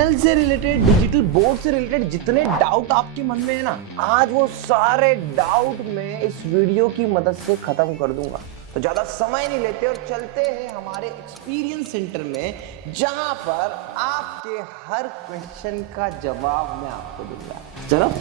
Panel से related, digital board से related जितने डाउट आपके मन में है ना, आज वो सारे डाउट मैं इस वीडियो की मदद से खत्म कर दूंगा। तो ज्यादा समय नहीं लेते और चलते हैं हमारे एक्सपीरियंस सेंटर में, जहां पर आपके हर क्वेश्चन का जवाब मैं आपको दूंगा। चलो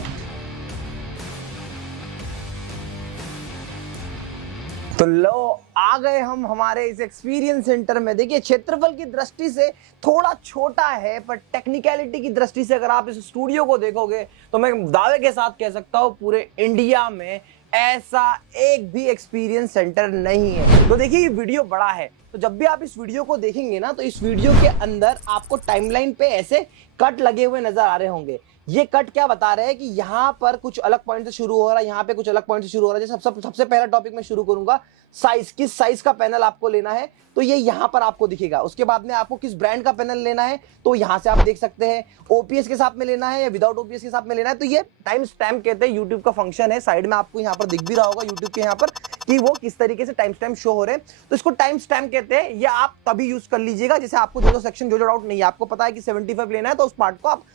तो लो आ गए हम हमारे इस एक्सपीरियंस सेंटर में। देखिए, क्षेत्रफल की दृष्टि से थोड़ा छोटा है, पर टेक्निकलिटी की दृष्टि से अगर आप इस स्टूडियो को देखोगे तो मैं दावे के साथ कह सकता हूं पूरे इंडिया में ऐसा एक भी एक्सपीरियंस सेंटर नहीं है। तो देखिए, ये वीडियो बड़ा है, तो जब भी आप इस वीडियो को देखेंगे ना, तो इस वीडियो के अंदर आपको टाइमलाइन पे ऐसे कट लगे हुए नजर आ रहे होंगे। ये कट क्या बता रहे हैं कि यहाँ पर कुछ अलग पॉइंट से शुरू हो रहा है, यहाँ पे कुछ अलग पॉइंट से शुरू हो रहा है। जैसे सबसे पहला टॉपिक मैं शुरू करूंगा, साइज, किस साइज का पैनल आपको लेना है, तो ये यहाँ पर आपको दिखेगा। उसके बाद में आपको किस ब्रांड का पैनल लेना है, तो यहाँ से आप देख सकते हैं। ओपीएस के साथ में लेना है या विदाउट ओपीएस के साथ में लेना है, तो ये टाइम स्टैम्प कहते हैं, यूट्यूब का फंक्शन है। साइड में आपको यहाँ पर दिख भी रहा होगा यूट्यूब के यहाँ पर कि वो किस तरीके से टाइम स्टैम्प शो हो रहे हैं। तो इसको टाइम स्टैम्प कहते हैं। ये आप तभी यूज कर लीजिएगा जैसे आपको जो सेक्शन, जो डाउट नहीं है, आपको पता है कि 75 लेना है, तो उस पार्ट को आप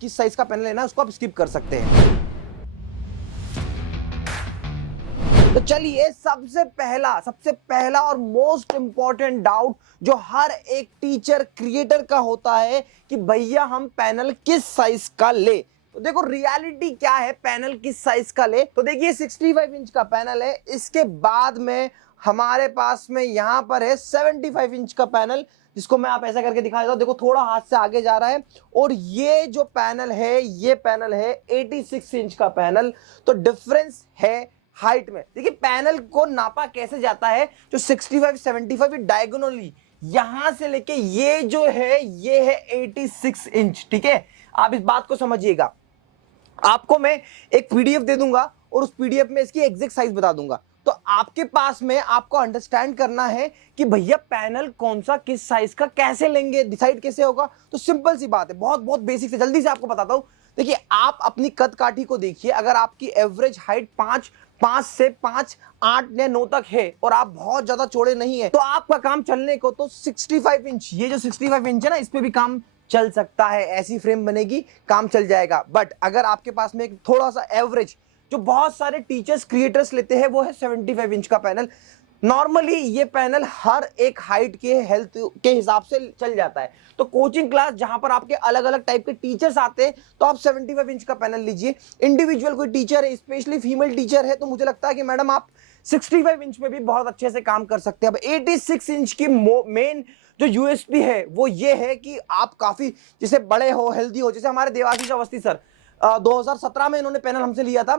किस साइज का पैनल लेना है उसको आप स्किप कर सकते हैं। तो चलिए, सबसे पहला और मोस्ट इंपॉर्टेंट डाउट जो हर एक टीचर क्रिएटर का होता है कि भैया हम पैनल किस साइज का ले। तो देखो, रियलिटी क्या है, पैनल किस साइज का ले। तो देखिए, 65 इंच का पैनल है। इसके बाद में हमारे पास में यहां पर है 75 इंच का पैनल, जिसको मैं आप ऐसा करके दिखा देता हूं। देखो, थोड़ा हाथ से आगे जा रहा है। और ये जो पैनल है, ये पैनल है 86 इंच का पैनल। तो डिफरेंस है हाइट में। देखिए, पैनल को नापा कैसे जाता है, जो 65 75 डायगोनली यहां से लेके ये जो है, ये है 86 इंच। ठीक है, आप इस बात को समझिएगा। आपको मैं एक पीडीएफ दे दूंगा और उस पीडीएफ में इसकी एग्जैक्ट साइज बता दूंगा। तो आपके पास में आपको अंडरस्टैंड करना है कि भैया पैनल कौन सा किस साइज का कैसे लेंगे, डिसाइड कैसे होगा। तो सिंपल सी बात है, बहुत बहुत बेसिक से जल्दी से आपको बताता हूं। देखिए, आप अपनी कद काठी को देखिए। अगर आपकी एवरेज हाइट 5 से 5 8 या 9 तक है और आप बहुत ज्यादा चौड़े नहीं है, तो आपका काम चलने को तो 65 इंच, ये जो 65 इंच है ना, इस पे भी काम चल सकता है। ऐसी फ्रेम बनेगी, काम चल जाएगा। बट अगर आपके पास में एक थोड़ा सा एवरेज, जो बहुत सारे टीचर्स क्रिएटर्स लेते हैं, वो है 75 इंच का पैनल। नॉर्मली ये पैनल हर एक हाइट के हेल्थ के हिसाब से चल जाता है। तो कोचिंग क्लास जहां पर आपके अलग अलग टाइप के टीचर्स आते हैं, तो आप 75 इंच का पैनल लीजिए। इंडिविजुअल कोई टीचर है, स्पेशली फीमेल टीचर है, तो मुझे लगता है कि मैडम आप 65 इंच में भी बहुत अच्छे से काम कर सकते हैं। अब 86 इंच की मेन जो यूएसपी है वो ये है कि आप काफी जैसे बड़े हो, हेल्दी हो। जैसे हमारे देवाशीष अवस्थी सर 2017 में इन्होंने पैनल हमसे लिया था,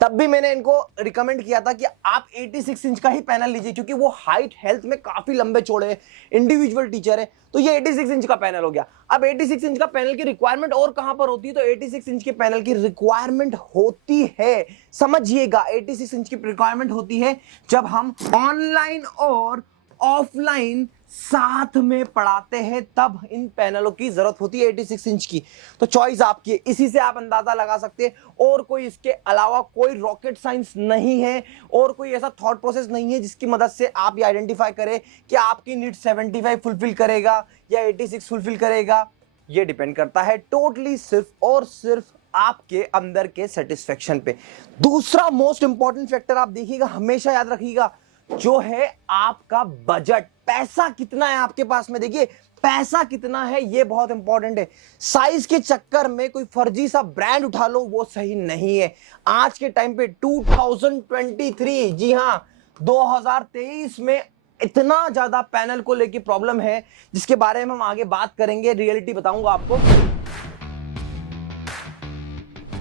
तब भी मैंने इनको रिकमेंड किया था कि आप 86 इंच का ही पैनल लीजिए, क्योंकि वो हाइट हेल्थ में काफी लंबे चौड़े हैं, इंडिविजुअल टीचर है। तो ये 86 इंच का पैनल हो गया। अब 86 इंच का पैनल की रिक्वायरमेंट और कहां पर होती है, तो 86 इंच के पैनल की रिक्वायरमेंट होती है, समझिएगा, 86 इंच की रिक्वायरमेंट होती है जब हम ऑनलाइन और ऑफलाइन साथ में पढ़ाते हैं, तब इन पैनलों की जरूरत होती है 86 इंच की। तो चॉइस आपकी है, इसी से आप अंदाजा लगा सकते हैं। और कोई इसके अलावा कोई रॉकेट साइंस नहीं है और कोई ऐसा थॉट प्रोसेस नहीं है जिसकी मदद से आप ये आइडेंटिफाई करें कि आपकी नीड 75 फुलफिल करेगा या 86 फुलफिल करेगा। ये डिपेंड करता है टोटली सिर्फ और सिर्फ आपके अंदर के सेटिस्फेक्शन पे। दूसरा मोस्ट इंपॉर्टेंट फैक्टर आप देखिएगा, हमेशा याद रखिएगा, जो है आपका बजट। पैसा कितना है आपके पास में। देखिए, पैसा कितना है ये बहुत इंपॉर्टेंट है। साइज के चक्कर में कोई फर्जी सा ब्रांड उठा लो, वो सही नहीं है। आज के टाइम पे 2023, जी हां, 2023 में इतना ज्यादा पैनल को लेके प्रॉब्लम है, जिसके बारे में हम आगे बात करेंगे, रियलिटी बताऊंगा आपको।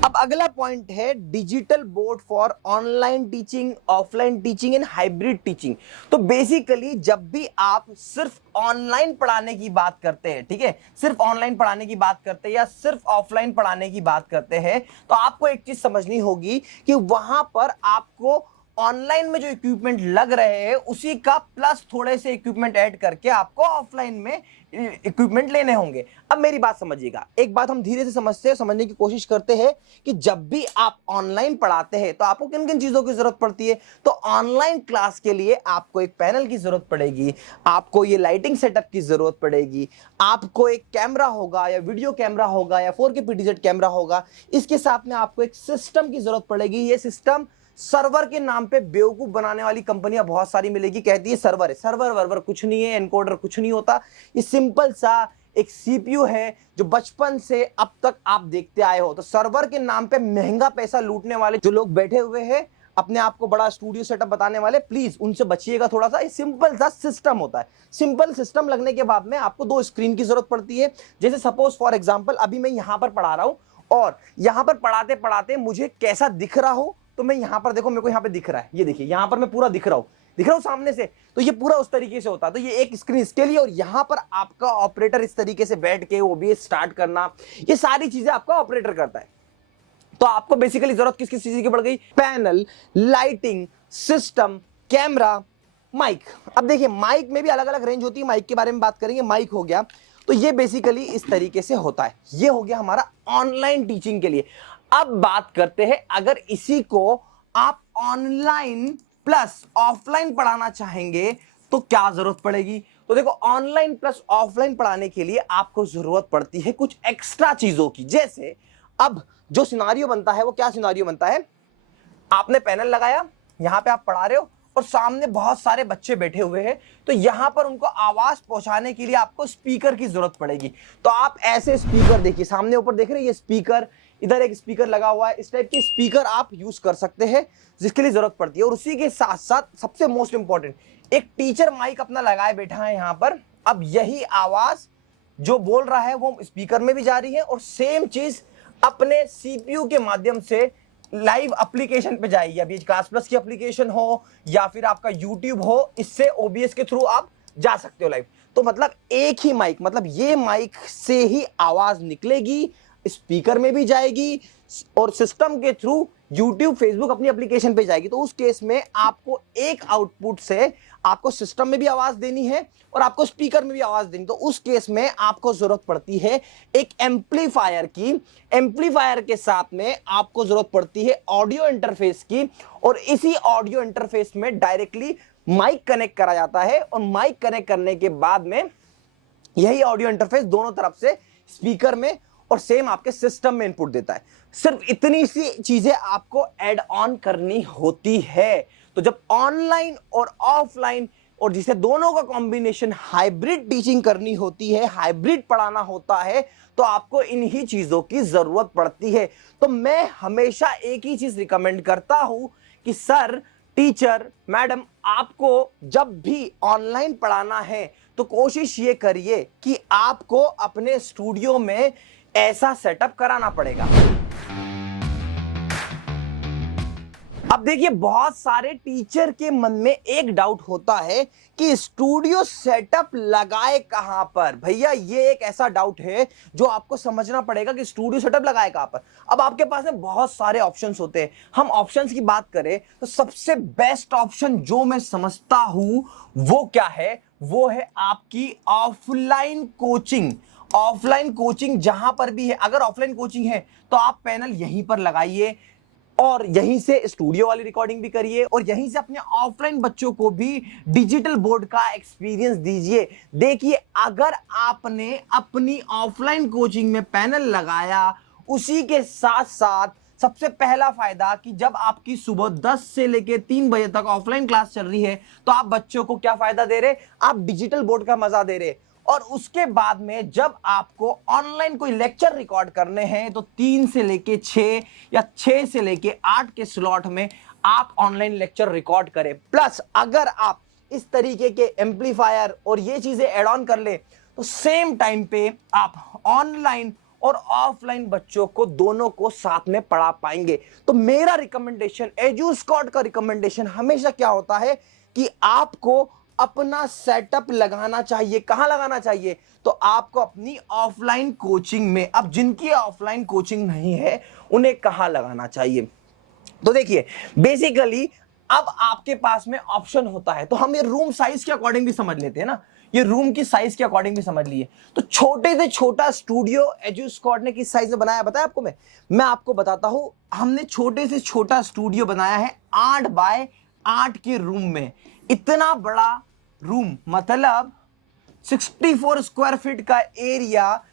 अब अगला पॉइंट है digital board for online teaching, offline teaching and hybrid teaching. तो बेसिकली जब भी आप सिर्फ ऑनलाइन पढ़ाने की बात करते हैं, ठीक है, सिर्फ ऑनलाइन पढ़ाने की बात करते हैं या सिर्फ ऑफलाइन पढ़ाने की बात करते हैं, तो आपको एक चीज समझनी होगी कि वहां पर आपको ऑनलाइन में जो इक्विपमेंट लग रहे हैं उसी का प्लस थोड़े से इक्विपमेंट ऐड करके आपको ऑफलाइन में इक्विपमेंट लेने होंगे। अब मेरी बात समझिएगा, एक बात हम धीरे से समझने की कोशिश करते हैं कि जब भी आप ऑनलाइन पढ़ाते हैं तो आपको किन किन चीजों की जरूरत पड़ती है। तो ऑनलाइन क्लास के लिए आपको एक पैनल की जरूरत पड़ेगी, आपको ये लाइटिंग सेटअप की जरूरत पड़ेगी, आपको एक कैमरा होगा या वीडियो कैमरा होगा या 4K PTZ कैमरा होगा, इसके साथ में आपको एक सिस्टम की जरूरत पड़ेगी। ये सिस्टम सर्वर के नाम पे बेवकूफ बनाने वाली कंपनियां बहुत सारी मिलेगी, कहती है सर्वर है, सर्वर वर्वर कुछ नहीं है, एनकोडर कुछ नहीं होता। ये सिंपल सा एक सीपीयू है जो बचपन से अब तक आप देखते आए हो। तो सर्वर के नाम पे महंगा पैसा लूटने वाले जो लोग बैठे हुए हैं, अपने आप को बड़ा स्टूडियो सेटअप बताने वाले, प्लीज उनसे बचिएगा थोड़ा सा। ये सिंपल सा सिस्टम होता है। सिंपल सिस्टम लगने के बाद में आपको 2 स्क्रीन की जरूरत पड़ती है। जैसे सपोज फॉर एग्जांपल अभी मैं यहां पर पढ़ा रहा हूं और यहां पर पढ़ाते पढ़ाते मुझे कैसा दिख रहा हो, तो मैं यहां पर देखो, मेरे को यहां पे दिख रहा है, ये देखिए यहां पर मैं पूरा दिख रहा हूं सामने से। तो ये पूरा उस तरीके से होता है। तो ये एक स्क्रीन इसके लिए, और यहां पर आपका ऑपरेटर इस तरीके से बैठ के ओबीएस स्टार्ट करना, ये सारी चीजें आपका ऑपरेटर करता है। तो आपको बेसिकली जरूरत किस किस चीज की पड़ गई? Panel, lighting system, camera, mic. अब देखिए माइक में भी अलग अलग रेंज होती है, माइक के बारे में बात करेंगे। माइक हो गया तो ये बेसिकली इस तरीके से होता है। ये हो गया हमारा ऑनलाइन टीचिंग के लिए। अब बात करते हैं, अगर इसी को आप ऑनलाइन प्लस ऑफलाइन पढ़ाना चाहेंगे तो क्या जरूरत पड़ेगी? तो देखो ऑनलाइन प्लस ऑफलाइन पढ़ाने के लिए आपको जरूरत पड़ती है कुछ एक्स्ट्रा चीजों की। जैसे अब जो सिनारियो बनता है वो क्या सिनारियो बनता है? आपने पैनल लगाया, यहां पे आप पढ़ा रहे हो और सामने बहुत सारे बच्चे बैठे हुए हैं, तो यहां पर उनको आवाज पहुंचाने के लिए आपको स्पीकर की जरूरत पड़ेगी। तो आप ऐसे स्पीकर देखिए, सामने ऊपर देख रहे हैं ये स्पीकर, इधर एक स्पीकर लगा हुआ है, इस टाइप के स्पीकर आप यूज कर सकते हैं जिसके लिए जरूरत पड़ती है। और उसी के साथ साथ सबसे मोस्ट इंपॉर्टेंट, एक टीचर माइक अपना लगाए बैठा है यहां पर। अब यही आवाज जो बोल रहा है वो स्पीकर में भी जा रही है और सेम चीज अपने सीपीयू के माध्यम से लाइव एप्लीकेशन पे जाएगी। अभी क्लास प्लस की एप्लीकेशन हो या फिर आपका यूट्यूब हो, इससे ओबीएस के थ्रू आप जा सकते हो लाइव। तो मतलब एक ही माइक, मतलब ये माइक से ही आवाज निकलेगी, स्पीकर में भी जाएगी और सिस्टम के थ्रू यूट्यूब फेसबुक अपनी एप्लीकेशन पे जाएगी। तो उस केस में आपको एक आउटपुट से आपको सिस्टम में भी आवाज देनी है और आपको स्पीकर में भी आवाज देनी। तो उस केस में आपको जरूरत पड़ती है एक एम्पलीफायर की। एम्पलीफायर के साथ में आपको जरूरत पड़ती है ऑडियो इंटरफेस की, और इसी ऑडियो इंटरफेस में डायरेक्टली माइक कनेक्ट करा जाता है और माइक कनेक्ट करने के बाद में यही ऑडियो इंटरफेस दोनों तरफ से स्पीकर में और सेम आपके सिस्टम में इनपुट देता है। सिर्फ इतनी सी चीजें आपको ऐड ऑन करनी होती है। तो जब ऑनलाइन और ऑफलाइन और जिसे दोनों का कॉम्बिनेशन हाइब्रिड टीचिंग करनी होती है, हाइब्रिड पढ़ाना होता है, तो आपको इन्हीं चीजों की जरूरत पड़ती है। तो मैं हमेशा एक ही चीज रिकमेंड करता हूं कि सर, टीचर, मैडम, आपको जब भी ऑनलाइन पढ़ाना है तो कोशिश ये करिए कि आपको अपने स्टूडियो में ऐसा सेटअप कराना पड़ेगा। अब देखिए बहुत सारे टीचर के मन में एक डाउट होता है कि स्टूडियो सेटअप लगाए कहां पर। भैया ये एक ऐसा डाउट है जो आपको समझना पड़ेगा कि स्टूडियो सेटअप लगाए कहां पर। अब आपके पास में बहुत सारे ऑप्शंस होते हैं। हम ऑप्शंस की बात करें तो सबसे बेस्ट ऑप्शन जो मैं समझता हूं वो क्या है? वो है आपकी ऑफलाइन कोचिंग। ऑफलाइन कोचिंग जहां पर भी है, अगर ऑफलाइन कोचिंग है तो आप पैनल यहीं पर लगाइए और यहीं से स्टूडियो वाली रिकॉर्डिंग भी करिए और यहीं से अपने ऑफलाइन बच्चों को भी डिजिटल बोर्ड का एक्सपीरियंस दीजिए। देखिए अगर आपने अपनी ऑफलाइन कोचिंग में पैनल लगाया, उसी के साथ साथ सबसे पहला फायदा कि जब आपकी सुबह 10 से लेकर 3 बजे तक ऑफलाइन क्लास चल रही है तो आप बच्चों को क्या फायदा दे रहे? आप डिजिटल बोर्ड का मजा दे रहे। और उसके बाद में जब आपको ऑनलाइन कोई लेक्चर रिकॉर्ड करने हैं तो 3 से लेके 6 या 6 से लेके 8 के स्लॉट में आप ऑनलाइन लेक्चर रिकॉर्ड करें। प्लस अगर आप इस तरीके के एम्पलीफायर और ये चीजें ऐड ऑन कर ले तो सेम टाइम पे आप ऑनलाइन और ऑफलाइन बच्चों को दोनों को साथ में पढ़ा पाएंगे। तो मेरा रिकमेंडेशन, एजुस्कॉट का रिकमेंडेशन हमेशा क्या होता है कि आपको अपना सेटअप लगाना चाहिए। कहां लगाना चाहिए? तो आपको अपनी ऑफलाइन कोचिंग में। अब जिनकी ऑफलाइन कोचिंग नहीं है उन्हें कहां लगाना चाहिए? तो देखिए बेसिकली अब आपके पास में ऑप्शन होता है, तो हम ये रूम साइज के अकॉर्डिंग भी समझ लेते हैं ना, ये रूम की साइज के अकॉर्डिंग भी समझ लिए। तो छोटे से छोटा स्टूडियो एजू स्क्वाड ने किस साइज में बनाया बताया आपको मैं आपको बताता हूं। हमने छोटे से छोटा स्टूडियो बनाया है 8 बाय 8 के रूम में। इतना बड़ा रूम मतलब 64 स्क्वायर फीट का एरिया,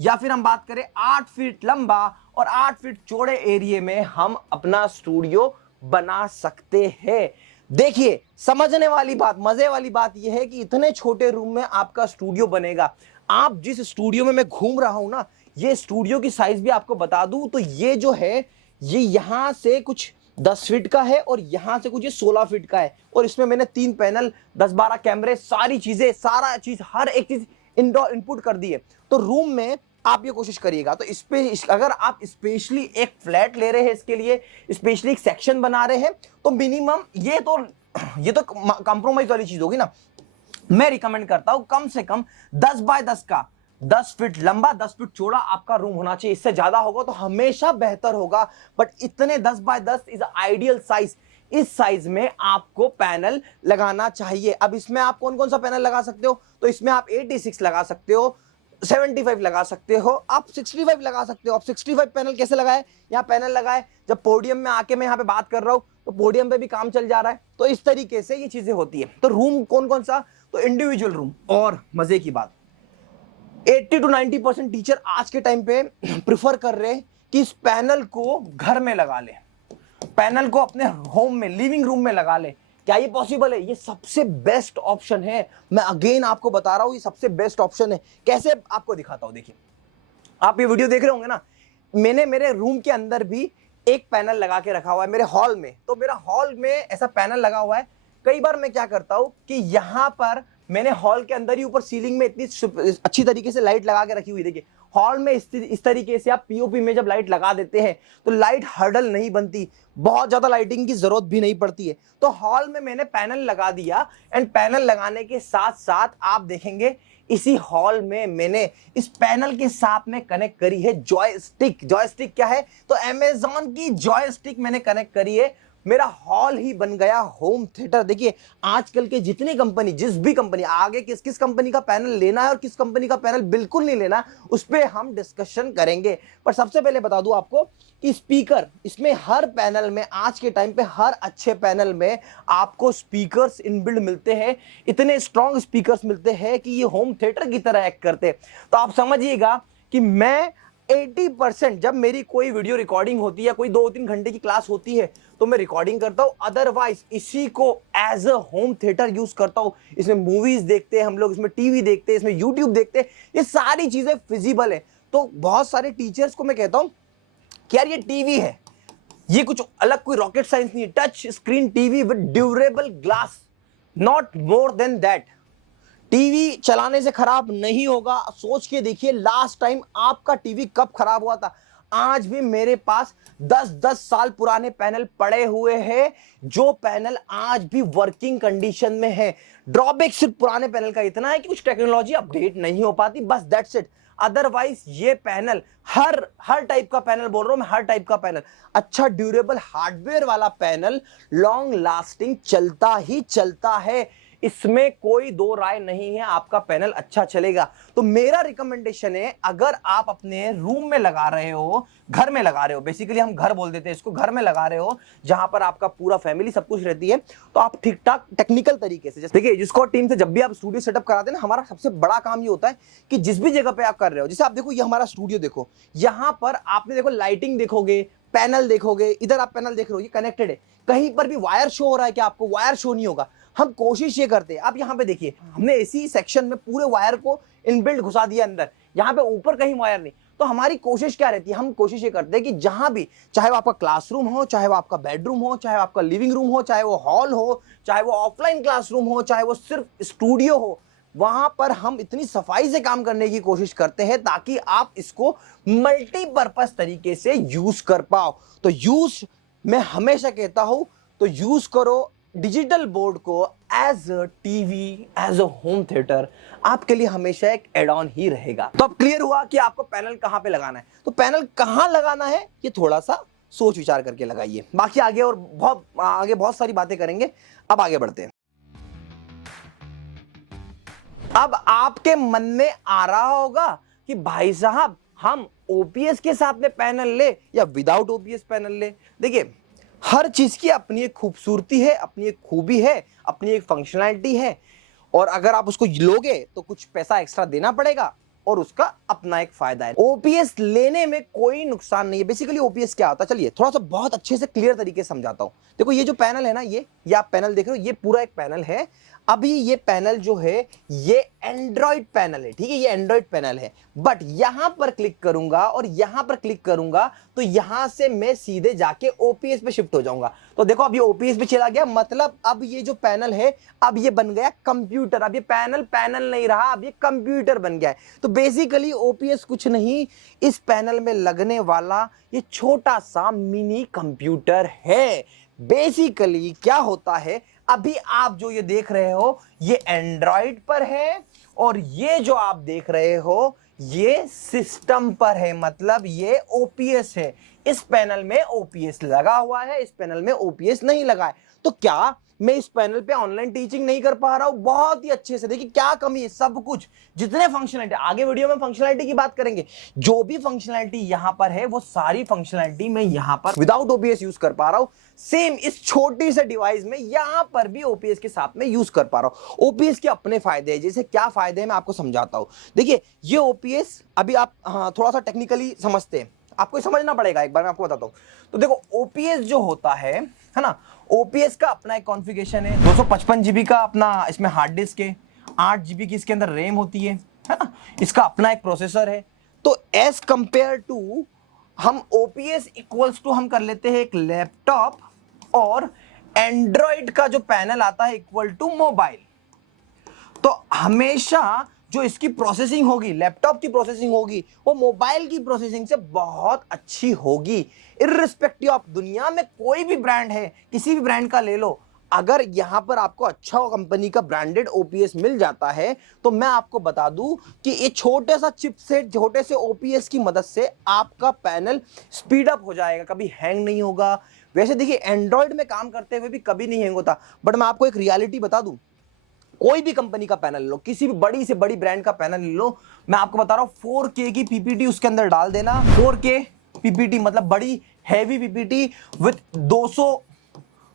या फिर हम बात करें 8 फीट लंबा और 8 फीट चौड़े एरिया में हम अपना स्टूडियो बना सकते हैं। देखिए समझने वाली बात, मजे वाली बात यह है कि इतने छोटे रूम में आपका स्टूडियो बनेगा। आप जिस स्टूडियो में मैं घूम रहा हूं ना, ये स्टूडियो की साइज भी आपको बता दूं तो ये जो है ये यहां से कुछ 10 फीट का है और यहां से कुछ ये 16 फीट का है, और इसमें मैंने 3 पैनल 10-12 कैमरे सारी चीजें सारा चीज हर एक चीज इंडोर इनपुट कर दी है। तो रूम में आप ये कोशिश करिएगा, तो इस पे अगर आप स्पेशली एक फ्लैट ले रहे हैं, इसके लिए स्पेशली एक सेक्शन बना रहे हैं, तो मिनिमम ये तो कंप्रोमाइज वाली चीज होगी ना। मैं रिकमेंड करता हूं कम से कम 10 बाय 10 का, 10 फीट लंबा 10 फीट चौड़ा आपका रूम होना चाहिए। इससे ज्यादा होगा तो हमेशा बेहतर होगा, बट इतने 10 बाय 10 इज आइडियल साइज। इस साइज में आपको पैनल लगाना चाहिए। अब इसमें आप कौन कौन सा पैनल लगा सकते हो, तो इसमें आप 86 लगा सकते हो, 75 लगा सकते हो, आप 65 लगा सकते हो। आप 65 पैनल कैसे लगाए, यहाँ पैनल लगाए, जब पोडियम में आके मैं यहाँ पे बात कर रहा हूं तो पोडियम पे भी काम चल जा रहा है। तो इस तरीके से ये चीजें होती है। तो रूम कौन कौन सा, तो इंडिविजुअल रूम। और मजे की बात 80 to 90% टीचर आज के टाइम पे प्रिफर कर रहे हैं कि इस पैनल को घर में लगा ले, पैनल को अपने होम में लिविंग रूम में लगा ले। क्या ये पॉसिबल है? ये सबसे बेस्ट ऑप्शन है। मैं अगेन आपको बता रहा हूं ये सबसे बेस्ट ऑप्शन है। कैसे आपको दिखाता हूं, देखिए आप ये वीडियो देख रहे होंगे ना, मैंने मेरे रूम के अंदर भी एक पैनल लगा के रखा हुआ है मेरे हॉल में। तो मेरा हॉल में ऐसा पैनल लगा हुआ है। कई बार मैं क्या करता हूं कि यहां पर मैंने हॉल के अंदर ही ऊपर सीलिंग में इतनी अच्छी तरीके से लाइट लगा के रखी हुई। देखिए हॉल में इस तरीके से आप पीओपी में जब लाइट लगा देते हैं तो लाइट हर्डल नहीं बनती, बहुत ज्यादा लाइटिंग की जरूरत भी नहीं पड़ती है। तो हॉल में मैंने पैनल लगा दिया, एंड पैनल लगाने के साथ साथ आप देखेंगे इसी हॉल में मैंने इस पैनल के साथ में कनेक्ट करी है जॉयस्टिक। जॉयस्टिक क्या है, तो अमेज़न की जॉयस्टिक मैंने कनेक्ट करी है। मेरा हॉल ही बन गया होम थिएटर। देखिए आजकल के जितनी कंपनी, जिस भी कंपनी आगे किस किस कंपनी का पैनल लेना है और किस कंपनी का पैनल बिल्कुल नहीं लेना, उस पर हम डिस्कशन करेंगे। पर सबसे पहले बता दूं आपको कि स्पीकर, इसमें हर पैनल में आज के टाइम पे हर अच्छे पैनल में आपको स्पीकर्स इनबिल्ड मिलते हैं। इतने स्ट्रॉन्ग स्पीकर्स मिलते हैं कि ये होम थिएटर की तरह एक्ट करते हैं। तो आप समझिएगा कि मैं 80% जब मेरी कोई वीडियो रिकॉर्डिंग होती है, कोई 2-3 घंटे की क्लास होती है तो मैं रिकॉर्डिंग करता हूं, अदरवाइज इसी को as a home theatre use करता हूं। इसमें मूवीज देखते हैं हम लोग, इसमें टीवी देखते हैं, इसमें यूट्यूब देखते हैं, ये सारी चीजें फिजिबल है। तो बहुत सारे टीचर्स को मैं कहता हूं कि यार ये टीवी है, ये कुछ अलग कोई रॉकेट साइंस नहीं है, touch screen TV with durable glass, not more than that. TV चलाने से खराब नहीं होगा। सोच के देखिए लास्ट टाइम आपका टीवी कब खराब हुआ था। आज भी मेरे पास 10-10 साल पुराने पैनल पड़े हुए हैं, जो पैनल आज भी वर्किंग कंडीशन में है। ड्रॉबैक सिर्फ पुराने पैनल का इतना है कि कुछ टेक्नोलॉजी अपडेट नहीं हो पाती, बस दैट्स इट। अदरवाइज ये पैनल हर टाइप का पैनल बोल रहा हूं मैं, हर टाइप का पैनल, अच्छा ड्यूरेबल हार्डवेयर वाला पैनल लॉन्ग लास्टिंग चलता ही चलता है। इसमें कोई दो राय नहीं है, आपका पैनल अच्छा चलेगा। तो मेरा रिकमेंडेशन है, अगर आप अपने रूम में लगा रहे हो, घर में लगा रहे हो, बेसिकली हम घर बोल देते हैं इसको, घर में लगा रहे हो जहां पर आपका पूरा फैमिली सब कुछ रहती है, तो आप ठीक ठाक टेक्निकल तरीके से, जैसे देखिए जिसको टीम से जब भी आप स्टूडियो सेटअप कराते हैं ना, हमारा सबसे बड़ा काम ये होता है कि जिस भी जगह पे आप कर रहे हो, जैसे आप देखो ये हमारा स्टूडियो देखो, यहां पर आपने देखो लाइटिंग देखोगे, पैनल देखोगे, इधर आप पैनल देख रहे हो ये कनेक्टेड है, कहीं पर भी वायर शो हो रहा है क्या आपको? वायर शो नहीं होगा। हम कोशिश ये करते हैं, आप यहाँ पे देखिए हमने इसी सेक्शन में पूरे वायर को इनबिल्ट घुसा दिया अंदर, यहाँ पे ऊपर कहीं वायर नहीं। तो हमारी कोशिश क्या रहती है, हम कोशिश ये करते हैं कि जहां भी, चाहे वो आपका क्लासरूम हो, चाहे वो आपका बेडरूम हो, चाहे वो आपका लिविंग रूम हो, चाहे वो हॉल हो, चाहे वो ऑफलाइन क्लासरूम हो, चाहे वो सिर्फ स्टूडियो हो, वहां पर हम इतनी सफाई से काम करने की कोशिश करते हैं ताकि आप इसको मल्टीपर्पज तरीके से यूज कर पाओ। तो यूज, मैं हमेशा कहता हूं, तो यूज करो डिजिटल बोर्ड को as a TV, as a home theatre, आपके लिए हमेशा एक एड ऑन ही रहेगा। तो अब क्लियर हुआ कि आपको पैनल कहां पे लगाना है। तो पैनल कहां लगाना है ये थोड़ा सा सोच विचार करके लगाइए। बाकी आगे और बहुत सारी बातें करेंगे। अब आगे बढ़ते हैं। अब आपके मन में आ रहा होगा कि भाई साहब हम ओपीएस के साथ में पैनल ले या विदाउट ओपीएस पैनल ले। देखिए, हर चीज की अपनी एक खूबसूरती है, अपनी एक खूबी है, अपनी एक फंक्शनैलिटी है, और अगर आप उसको लोगे तो कुछ पैसा एक्स्ट्रा देना पड़ेगा और उसका अपना एक फायदा है। ओपीएस लेने में कोई नुकसान नहीं है। बेसिकली ओपीएस क्या होता है, चलिए थोड़ा सा बहुत अच्छे से क्लियर तरीके से समझाता हूं। देखो, ये जो पैनल है ना, ये आप पैनल देख रहे हो, ये पूरा एक पैनल है। अभी ये पैनल जो है ये एंड्रॉइड पैनल है, ठीक है, ये एंड्रॉइड पैनल है। बट यहां पर क्लिक करूंगा और यहां पर क्लिक करूंगा तो यहां से मैं सीधे जाके ओपीएस पे शिफ्ट हो जाऊंगा। तो देखो, अब ये ओपीएस पे चला गया, मतलब अब ये जो पैनल है अब ये बन गया कंप्यूटर। अब ये पैनल नहीं रहा, अब ये कंप्यूटर बन गया है। तो बेसिकली ओपीएस कुछ नहीं, इस पैनल में लगने वाला ये छोटा सा मिनी कंप्यूटर है। बेसिकली क्या होता है, अभी आप जो ये देख रहे हो ये एंड्रॉइड पर है और ये जो आप देख रहे हो ये सिस्टम पर है, मतलब ये ओपीएस है। इस पैनल में ओपीएस लगा हुआ है, इस पैनल में ओपीएस नहीं लगा है। तो क्या मैं इस पैनल पे ऑनलाइन टीचिंग नहीं कर पा रहा हूं? बहुत ही अच्छे से। देखिए क्या कमी है, सब कुछ, जितने फंक्शनैलिटी, आगे वीडियो में फंक्शनैलिटी की बात करेंगे, जो भी फंक्शनैलिटी यहां पर है वो सारी फंक्शनैलिटी मैं यहां पर विदाउट ओपीएस यूज कर पा रहा हूं। सेम इस छोटी से डिवाइस में यहां पर भी ओपीएस के साथ में यूज कर पा रहा हूं। ओपीएस के अपने फायदे हैं, जैसे क्या फायदे हैं मैं आपको समझाता हूं। देखिए, ये ओपीएस अभी आप थोड़ा सा टेक्निकली समझते हैं, आपको समझना पड़ेगा, एक बार मैं आपको बताता हूं। तो देखो, ओपीएस जो होता है ना, ओपीएस का अपना एक कॉन्फ़िगरेशन है। 255 जीबी का अपना इसमें हार्ड डिस्क है, 8 जीबी की इसके अंदर रैम होती है ना, इसका अपना एक प्रोसेसर है। तो एज कंपेयर टू हम ओपीएस इक्वल्स टू हम कर लेते हैं एक लैपटॉप, और एंड्रॉइड का जो पैनल आता है इक्वल टू मोबाइल। तो हमेशा जो इसकी प्रोसेसिंग होगी, लैपटॉप की प्रोसेसिंग होगी, वो मोबाइल की प्रोसेसिंग से बहुत अच्छी होगी। इर्रिस्पेक्टिव ऑफ दुनिया में कोई भी ब्रांड है, किसी भी ब्रांड का ले लो, अगर यहां पर आपको अच्छा कंपनी का ब्रांडेड ओपीएस मिल जाता है तो मैं आपको बता दूं कि ये छोटे सा चिपसेट, छोटे से ओपीएस की मदद से आपका पैनल स्पीड अप हो जाएगा, कभी हैंग नहीं होगा। वैसे देखिए, एंड्रॉइड में काम करते हुए भी कभी नहीं हैंग होता, बट मैं आपको एक रियलिटी बता दूं, कोई भी कंपनी का पैनल लो, किसी भी बड़ी से बड़ी ब्रांड का पैनल ले लो, मैं आपको बता रहा हूं 4K की पीपीटी उसके अंदर डाल देना। 4K पीपीटी मतलब बड़ी हैवी पीपीटी विद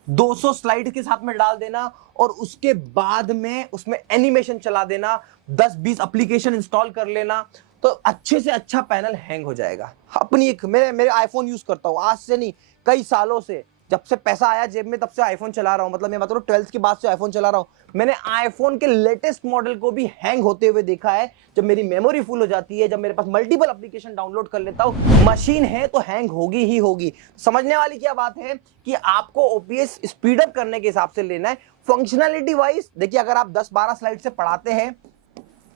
200 स्लाइड के साथ में डाल देना, और उसके बाद में उसमें एनिमेशन चला देना, 10-20 एप्लीकेशन इंस्टॉल कर लेना, तो अच्छे से अच्छा पैनल हैंग हो जाएगा। अपनी एक मेरे आईफोन यूज करता हूं, आज से नहीं कई सालों से, जब से पैसा आया जेब में तब से आईफोन चला रहा हूं। मतलब मैं मतलब 12th के बाद से आईफोन चला रहा हूं। मैंने आईफोन के लेटेस्ट मॉडल को भी हैंग होते हुए देखा है। जब मेरी मेमोरी फुल हो जाती है, जब मेरे पास मल्टीपल एप्लीकेशन डाउनलोड कर लेता हूं, मशीन है तो हैंग होगी ही होगी। समझने वाली क्या बात है कि आपको ओपीएस स्पीड अप करने के हिसाब से लेना है। फंक्शनैलिटी वाइज देखिए, अगर आप 10-12 स्लाइड से पढ़ाते हैं,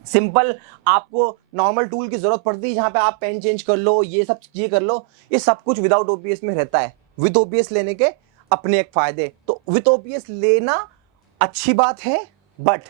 सिंपल आपको नॉर्मल टूल की जरूरत पड़ती है, जहां पे आप पेन चेंज कर लो, ये सब चीजें कर लो, ये सब कुछ विदाउट ओपीएस में रहता है। विद ओपीएस लेने के अपने एक फायदे, तो विद ओपीएस लेना अच्छी बात है, बट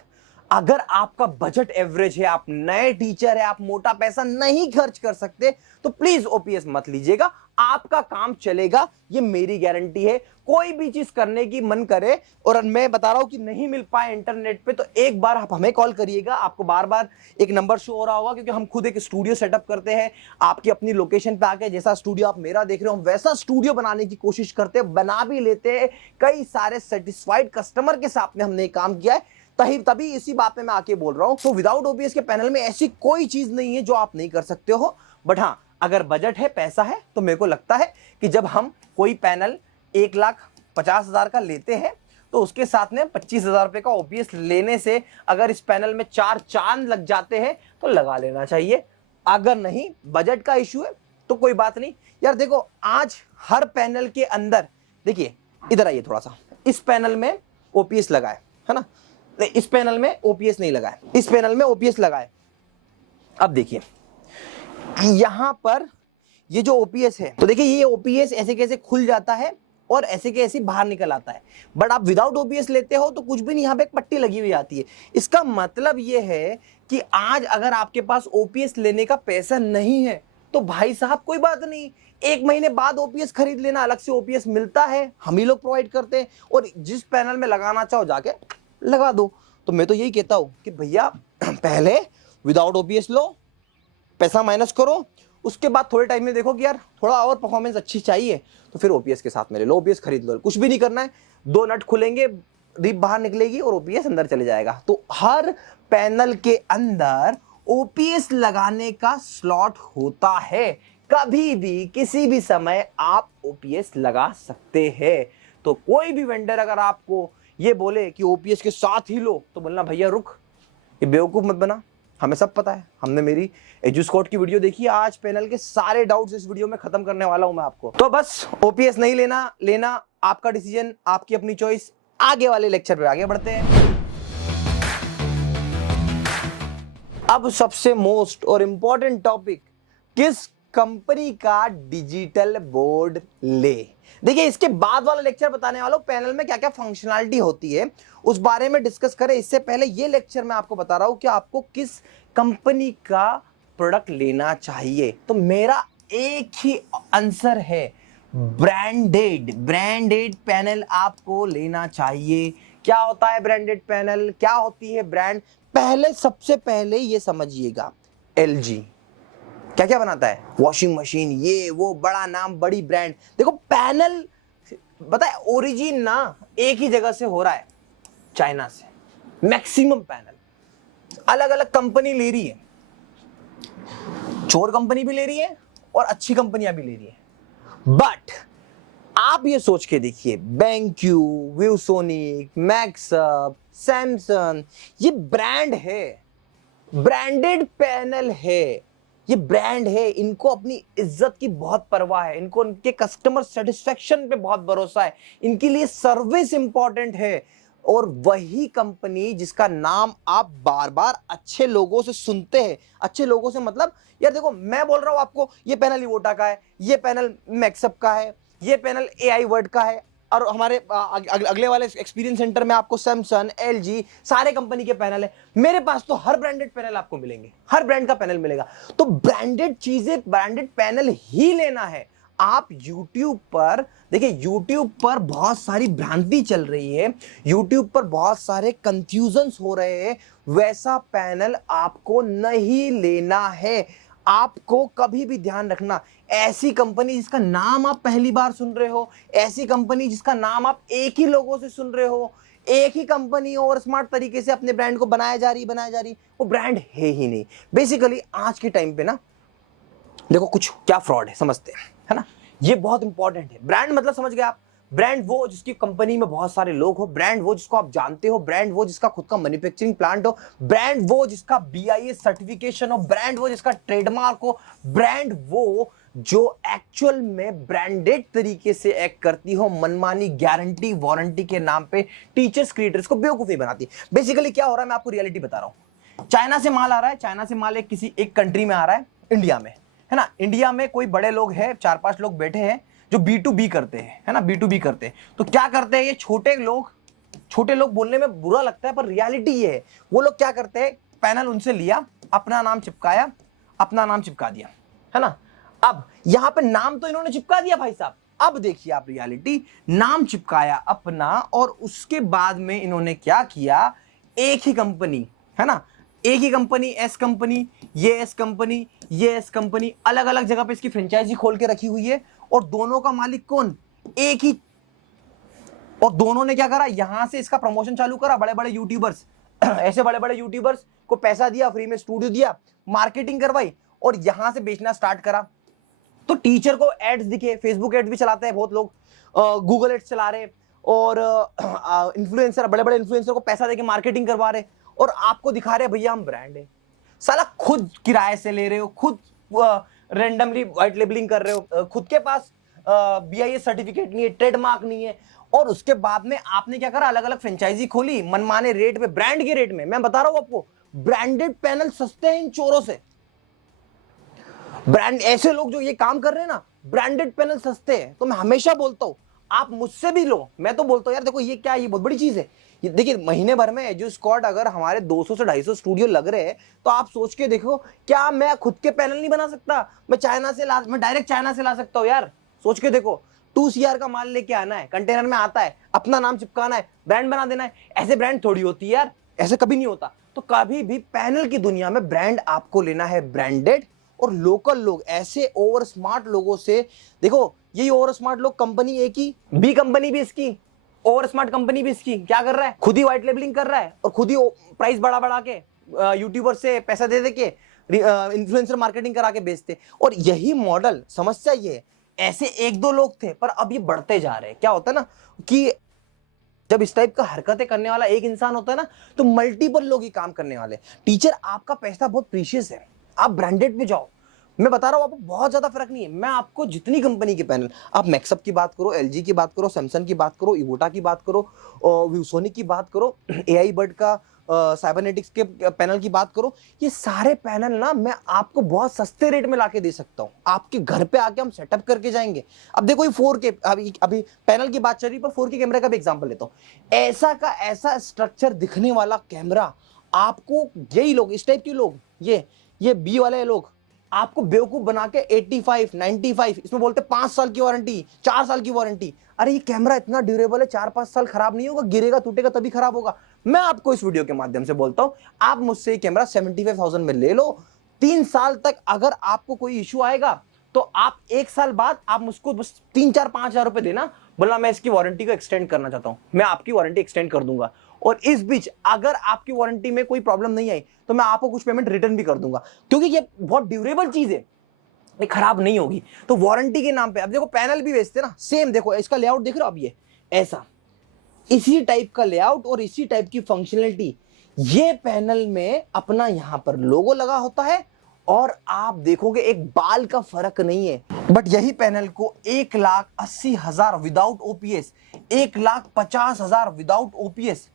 अगर आपका बजट एवरेज है, आप नए टीचर है, आप मोटा पैसा नहीं खर्च कर सकते, तो प्लीज ओपीएस मत लीजिएगा। आपका काम चलेगा, ये मेरी गारंटी है। कोई भी चीज करने की मन करे और मैं बता रहा हूं कि नहीं मिल पाए इंटरनेट पे, तो एक बार आप हमें कॉल करिएगा। आपको बार बार एक नंबर शो हो रहा होगा, क्योंकि हम खुद एक स्टूडियो सेटअप करते हैं। आपकी अपनी लोकेशन पे आके, जैसा स्टूडियो आप मेरा देख रहे हो, हम वैसा स्टूडियो बनाने की कोशिश करते हैं, बना भी लेते हैं। कई सारे सेटिस्फाइड कस्टमर के साथ में हमने काम किया है, तभी इसी बात में मैं आके बोल रहा हूं। तो विदाउट ओपीएस के पैनल में ऐसी कोई चीज नहीं है जो आप नहीं कर सकते हो। बट हाँ, अगर बजट है, पैसा है, तो मेरे को लगता है कि जब हम कोई पैनल 1,50,000 का लेते हैं, तो उसके साथ में 25,000 रुपए का ओपीएस लेने से अगर इस पैनल में 4 चांद लग जाते हैं तो लगा लेना चाहिए। अगर नहीं, बजट का इश्यू है, तो कोई बात नहीं यार। देखो, आज हर पैनल के अंदर, देखिए इधर आइए थोड़ा सा, इस पैनल में ओपीएस लगा है ना, इस पैनल में ओपीएस नहीं लगा है, इस पैनल में ओपीएस लगा है। अब देखिए यहां पर ये जो ओपीएस है, तो देखिए ये ओपीएस ऐसे कैसे खुल जाता है और ऐसे कैसे बाहर निकल आता है। बट आप विदाउट ओपीएस लेते हो तो कुछ भी नहीं, यहां पे एक पट्टी लगी हुई आती है। इसका मतलब ये है कि आज अगर आपके पास ओपीएस लेने का पैसा नहीं है, तो भाई साहब कोई बात नहीं, 1 महीने बाद ओपीएस खरीद लेना, अलग से ओपीएस मिलता है, हम ही लोग प्रोवाइड करते हैं, और जिस पैनल में लगाना चाहो जाके लगा दो। तो मैं तो यही कहता हूं कि भैया पहले विदाउट ओपीएस लो, पैसा माइनस करो, उसके बाद थोड़े टाइम में देखो कि यार थोड़ा और परफॉर्मेंस अच्छी चाहिए तो फिर ओपीएस के साथ में ले लो, ओपीएस खरीद लो। कुछ भी नहीं करना है, 2 नट खुलेंगे, रिप बाहर निकलेगी और ओपीएस अंदर चले जाएगा। तो हर पैनल के अंदर ओपीएस लगाने का स्लॉट होता है, कभी भी किसी भी समय आप ओपीएस लगा सकते हैं। तो कोई भी वेंडर अगर आपको ये बोले कि ओपीएस के साथ ही लो, तो बोलना भैया रुक, ये बेवकूफ मत बना, हमें सब पता है, हमने मेरी एजुस्कॉट की वीडियो देखी, आज पैनल के सारे डाउट्स इस वीडियो में खत्म करने वाला हूं मैं आपको। तो बस ओपीएस नहीं लेना आपका डिसीजन, आपकी अपनी चॉइस। आगे वाले लेक्चर पे आगे बढ़ते हैं। अब सबसे मोस्ट और इंपॉर्टेंट टॉपिक, किस कंपनी का डिजिटल बोर्ड ले। देखिए इसके बाद वाला लेक्चर बताने वाला हूं पैनल में क्या क्या फंक्शनैलिटी होती है, उस बारे में डिस्कस करें। इससे पहले ये लेक्चर मैं आपको बता रहा हूं कि आपको किस कंपनी का प्रोडक्ट लेना चाहिए। तो मेरा एक ही आंसर है, ब्रांडेड पैनल आपको लेना चाहिए। क्या होता है ब्रांडेड पैनल, क्या होती है ब्रांड? पहले सबसे पहले ये समझिएगा, एलजी क्या क्या बनाता है, वॉशिंग मशीन, ये वो, बड़ा नाम, बड़ी ब्रांड। देखो पैनल पता है ओरिजिन ना एक ही जगह से हो रहा है, चाइना से। मैक्सिमम पैनल अलग अलग कंपनी ले रही है, चोर कंपनी भी ले रही है और अच्छी कंपनियां भी ले रही है। बट आप ये सोच के देखिए, बैंक्यू, व्यूसोनिक, मैक्सअप, सैमसंग, ये ब्रांड है, ब्रांडेड पैनल है, ये ब्रांड है, इनको अपनी इज्जत की बहुत परवाह है, इनको उनके कस्टमर सेटिस्फेक्शन पे बहुत भरोसा है, इनके लिए सर्विस इंपॉर्टेंट है। और वही कंपनी जिसका नाम आप बार बार अच्छे लोगों से सुनते हैं, अच्छे लोगों से मतलब यार देखो मैं बोल रहा हूं आपको, ये पैनल इवोटा का है, ये पैनल मैक्सअप का है, ये पैनल एआई वर्ड का है, और हमारे अगले वाले एक्सपीरियंस सेंटर में आपको सैमसंग, एलजी, सारे कंपनी के पैनल है। मेरे पास तो हर ब्रांडेड पैनल आपको मिलेंगे, हर ब्रांड का पैनल मिलेगा। तो ब्रांडेड चीजें, ब्रांडेड पैनल ही लेना है। आप YouTube पर देखिए, YouTube पर बहुत सारी भ्रांति चल रही है, YouTube पर बहुत सारे कंफ्यूजन्स हो रहे हैं, वैसा पैनल आपको नहीं लेना है। आपको कभी भी ध्यान रखना, ऐसी कंपनी जिसका नाम आप पहली बार सुन रहे हो, ऐसी कंपनी जिसका नाम आप एक ही लोगों से सुन रहे हो, एक ही कंपनी और स्मार्ट तरीके से अपने ब्रांड को बनाया जा रही, वो ब्रांड है ही नहीं। बेसिकली आज के टाइम पे ना देखो कुछ क्या फ्रॉड है समझते हैं, है ना, ये बहुत इंपॉर्टेंट है। ब्रांड मतलब समझ गए आप, ब्रांड वो जिसकी कंपनी में बहुत सारे लोग हो, ब्रांड वो जिसको आप जानते हो, ब्रांड वो जिसका खुद का मैन्युफैक्चरिंग प्लांट हो, ब्रांड वो जिसका BIS सर्टिफिकेशन हो, ब्रांड वो जिसका ट्रेडमार्क हो, ब्रांड वो जो एक्चुअल में ब्रांडेड तरीके से एक्ट करती हो, मनमानी गारंटी वारंटी के नाम पे टीचर्स क्रिएटर्स को बेवकूफी बनाती है। बेसिकली क्या हो रहा है मैं आपको रियलिटी बता रहा हूं। चाइना से माल आ रहा है, चाइना से माल किसी एक कंट्री में आ रहा है, इंडिया में, है ना। इंडिया में कोई बड़े लोग हैं, 4-5 लोग बैठे हैं जो B2B करते हैं, है ना, B2B करते हैं। तो क्या करते हैं ये छोटे लोग बोलने में बुरा लगता है पर रियलिटी ये है, वो लोग क्या करते हैं, पैनल उनसे लिया, अपना नाम चिपकाया, अपना नाम चिपका दिया, है ना। अब यहां पे नाम तो इन्होंने चिपका दिया भाई साहब, अब देखिए आप रियलिटी, नाम चिपकाया अपना, और उसके बाद में इन्होंने क्या किया, एक ही कंपनी, है ना, एक ही कंपनी, एस कंपनी, ये एस कंपनी, ये एस कंपनी, अलग अलग जगह पे इसकी फ्रेंचाइजी खोल के रखी हुई है, और दोनों का मालिक कौन, एक ही। और दोनों ने क्या करा, यहां से इसका प्रमोशन चालू करा, बड़े बड़े यूट्यूबर्स ऐसे बड़े बड़े यूट्यूबर्स को पैसा दिया, फ्री में स्टूडियो दिया, मार्केटिंग करवाई, और यहां से बेचना स्टार्ट करा। तो टीचर को एड्स दिखे, फेसबुक एड्स भी चलाते हैं बहुत लोग, गूगल एड्स चला रहे, और इन्फ्लुएंसर, बड़े बड़े इन्फ्लुएंसर को पैसा देके मार्केटिंग करवा रहे, और आपको दिखा रहे भैया हम ब्रांड है। साला खुद किराए से ले रहे हो, खुद रैंडमली व्हाइट लेबलिंग कर रहे हो, खुद के पास BIS सर्टिफिकेट नहीं है, ट्रेडमार्क नहीं है, और उसके बाद में आपने क्या करा, अलग अलग फ्रेंचाइजी खोली मनमाने रेट पे, ब्रांड के रेट में। मैं बता रहा हूं आपको, ब्रांडेड पैनल सस्ते हैं इन चोरों से। ब्रांड, ऐसे लोग जो ये काम कर रहे हैं ना, ब्रांडेड पैनल सस्ते हैं। तो मैं हमेशा बोलता हूं आप मुझसे भी लो, मैं तो बोलता हूं यार देखो ये क्या है, ये बहुत बड़ी चीज है, देखिए महीने भर में एजू स्क्वाड अगर हमारे 200 से 250 स्टूडियो लग रहे हैं तो आप सोच के देखो, क्या मैं खुद के पैनल नहीं बना सकता? मैं डायरेक्ट चाइना से ला सकता हूँ यार। सोच के देखो, 2 CR का माल लेके आना है, कंटेनर में आता है, अपना नाम चिपकाना है, ब्रांड बना देना है। ऐसे ब्रांड थोड़ी होती है यार, ऐसे कभी नहीं होता। तो कभी भी पैनल की दुनिया में ब्रांड आपको लेना है ब्रांडेड, और लोकल लोग, ऐसे ओवर स्मार्ट लोगों से। देखो यही ओवर स्मार्ट लोग, कंपनी एक ही, बी कंपनी भी इसकी, ओवर स्मार्ट कंपनी भी इसकी, क्या कर रहा है? खुद ही व्हाइट लेबलिंग कर रहा है और खुद ही प्राइस बढ़ा बढ़ा के यूट्यूबर से पैसा दे दे के इन्फ्लुएंसर मार्केटिंग करा के बेचते। और यही मॉडल, समस्या ये है, ऐसे 1-2 लोग थे पर अब ये बढ़ते जा रहे हैं। क्या होता है ना कि जब इस टाइप का हरकतें करने वाला एक इंसान होता है ना, तो मल्टीपल लोग ही काम करने वाले। टीचर, आपका पैसा बहुत प्रीशियस है, आप ब्रांडेड पे जाओ। मैं बता रहा हूं आपको, बहुत ज्यादा फर्क नहीं है। मैं आपको जितनी कंपनी के पैनल, आप मैक्सअप की बात करो, एलजी की बात करो, सैमसंग की बात करो, इवोटा की बात करो, व्यूसोनिक की बात करो, एआई बर्ड का, साइबरनेटिक्स के पैनल की बात करो, ये सारे पैनल ना मैं आपको बहुत सस्ते रेट में लाके दे सकता हूं। आपके घर पे आके हम सेटअप करके जाएंगे। अब देखो ये 4K, अभी पैनल की बात चल रही है, पर 4K कैमरे का भी एग्जांपल लेता हूं। ऐसा का ऐसा स्ट्रक्चर दिखने वाला कैमरा आपको, यही लोग, इस टाइप के लोग, ये बी वाले लोग आपको बेवकूफ बना के 85, 95, इसमें बोलते 5 साल की वारंटी, 4 साल की वारंटी। अरे ये कैमरा इतना ड्यूरेबल है, 4-5 साल खराब नहीं होगा, गिरेगा टूटेगा तभी खराब होगा। मैं आपको इस वीडियो के माध्यम से बोलता हूं, आप मुझसे ये कैमरा 75,000 में ले लो। 3 साल तक अगर आपको कोई इश्यू आएगा तो आप 1 साल बाद आप मुझको बस 3-4-5 हजार रुपए देना, बोला मैं इसकी वारंटी को एक्सटेंड करना चाहता हूं, मैं आपकी वारंटी एक्सटेंड कर दूंगा। और इस बीच अगर आपकी वारंटी में कोई प्रॉब्लम नहीं आई तो मैं आपको कुछ पेमेंट रिटर्न भी कर दूंगा, क्योंकि ये बहुत ड्यूरेबल चीज है, ये खराब नहीं होगी। तो वारंटी के नाम पे अब देखो पैनल भी बेचते ना, सेम देखो इसका लेआउट देख रहे हो आप, ये ऐसा इसी टाइप का लेआउट और इसी टाइप की फंक्शनलिटी, ये पैनल में अपना यहां पर लोगो लगा होता है, और आप देखोगे एक बाल का फर्क नहीं है। बट यही पैनल को 1,80,000 विदाउट ओपीएस, 1,50,000 विदाउट ओपीएस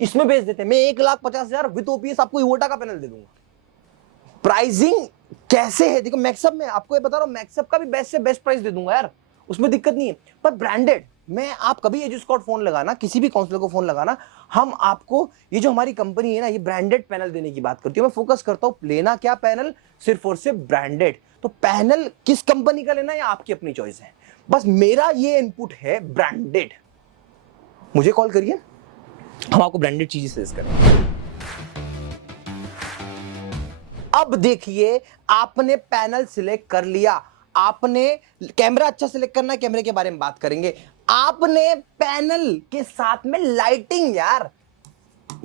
इसमें बेच देते हैं। मैं 1,50,000 विद ओपीएस आपको इवोटा का पैनल दे दूंगा। प्राइसिंग कैसे है देखो, मैक्सअप में आपको ये बता रहा हूं, मैक्सअप का भी बेस्ट से बेस्ट प्राइस दे दूंगा यार, उसमें दिक्कत नहीं है। पर ब्रांडेड में आप कभी एजू स्क्वाड फोन लगाना, किसी भी काउंसलर को फोन लगाना, हम आपको, ये जो हमारी कंपनी है ना, ये ब्रांडेड पैनल देने की बात करती है। मैं फोकस करता हूं लेना क्या पैनल, सिर्फ और सिर्फ ब्रांडेड। तो पैनल किस कंपनी का लेना है आपकी अपनी चॉइस है, बस मेरा ये इनपुट है ब्रांडेड। मुझे कॉल करिए, हम आपको ब्रांडेड चीजें सजेस्ट करें। अब देखिए, आपने पैनल सिलेक्ट कर लिया, आपने कैमरा अच्छा सिलेक्ट करना है, कैमरे के बारे में बात करेंगे। आपने पैनल के साथ में लाइटिंग, यार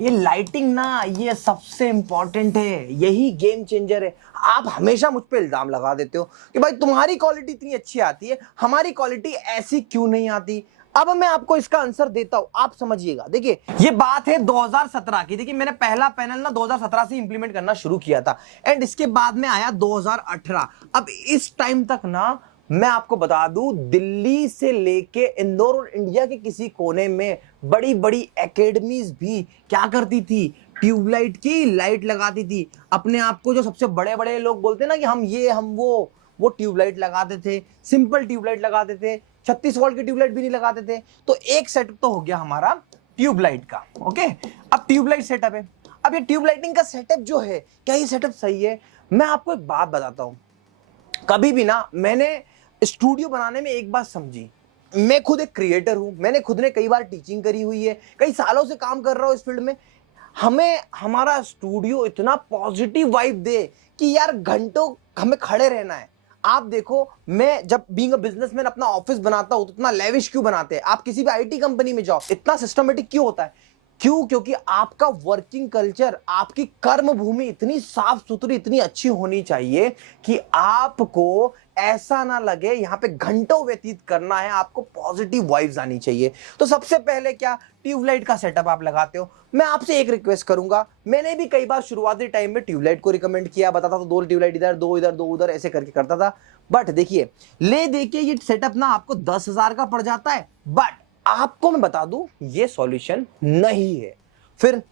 ये लाइटिंग ना, ये सबसे इंपॉर्टेंट है, यही गेम चेंजर है। आप हमेशा मुझ पे इल्जाम लगा देते हो कि भाई तुम्हारी क्वालिटी इतनी अच्छी आती है, हमारी क्वालिटी ऐसी क्यों नहीं आती। अब मैं आपको इसका आंसर देता हूं, आप समझिएगा। देखिए ये बात है 2017 की। देखिए मैंने पहला पैनल ना 2017 से इंप्लीमेंट करना शुरू किया था, एंड इसके बाद में आया 2018। अब इस टाइम तक ना मैं आपको बता दूं, दिल्ली से लेके इंदौर और इंडिया के किसी कोने में बड़ी बड़ी एकेडमीज भी क्या करती थी, ट्यूबलाइट की लाइट लगाती थी। अपने आप को जो सबसे बड़े बड़े लोग बोलते हैं ना कि हम ये हम वो ट्यूबलाइट लगाते थे, सिंपल ट्यूबलाइट लगाते थे, 36 वोल्ट की ट्यूबलाइट भी नहीं लगाते थे। तो एक सेटअप तो हो गया हमारा ट्यूबलाइट का, ओके। अब ट्यूबलाइट सेटअप है। अब ये ट्यूबलाइटिंग का सेटअप जो है, क्या ये सेटअप सही है? मैं आपको एक बात बताता हूं, कभी भी ना, मैंने स्टूडियो बनाने में एक बात समझी, मैं खुद एक क्रिएटर हूं, मैंने खुद ने कई बार टीचिंग करी हुई है, कई सालों से काम कर रहा हूं इस फील्ड में। हमें हमारा स्टूडियो इतना पॉजिटिव वाइब दे कि यार घंटों हमें खड़े रहना है। आप देखो, मैं जब बीइंग अ बिजनेसमैन अपना ऑफिस बनाता हूं तो इतना लेविश क्यों बनाते हैं? आप किसी भी आईटी कंपनी में जाओ, इतना सिस्टमेटिक क्यों होता है? क्यों? क्योंकि आपका वर्किंग कल्चर, आपकी कर्म भूमि इतनी साफ सुथरी, इतनी अच्छी होनी चाहिए कि आपको ऐसा ना लगे यहां पे घंटों व्यतीत करना है, आपको पॉजिटिव वाइब्स आनी चाहिए। तो सबसे पहले क्या, ट्यूबलाइट का सेटअप आप लगाते हो। मैं आपसे एक रिक्वेस्ट करूंगा, मैंने भी कई बार शुरुआती टाइम में ट्यूबलाइट को रिकमेंड किया, बताता तो 2 ट्यूबलाइट इधर, 2 इधर, 2 उधर, ऐसे करके करता था। बट देखिए, ले देखिए ये सेटअप ना आपको 10,000 का पड़ जाता है, बट आपको मैं बता दूं ये सॉल्यूशन नहीं है। फिर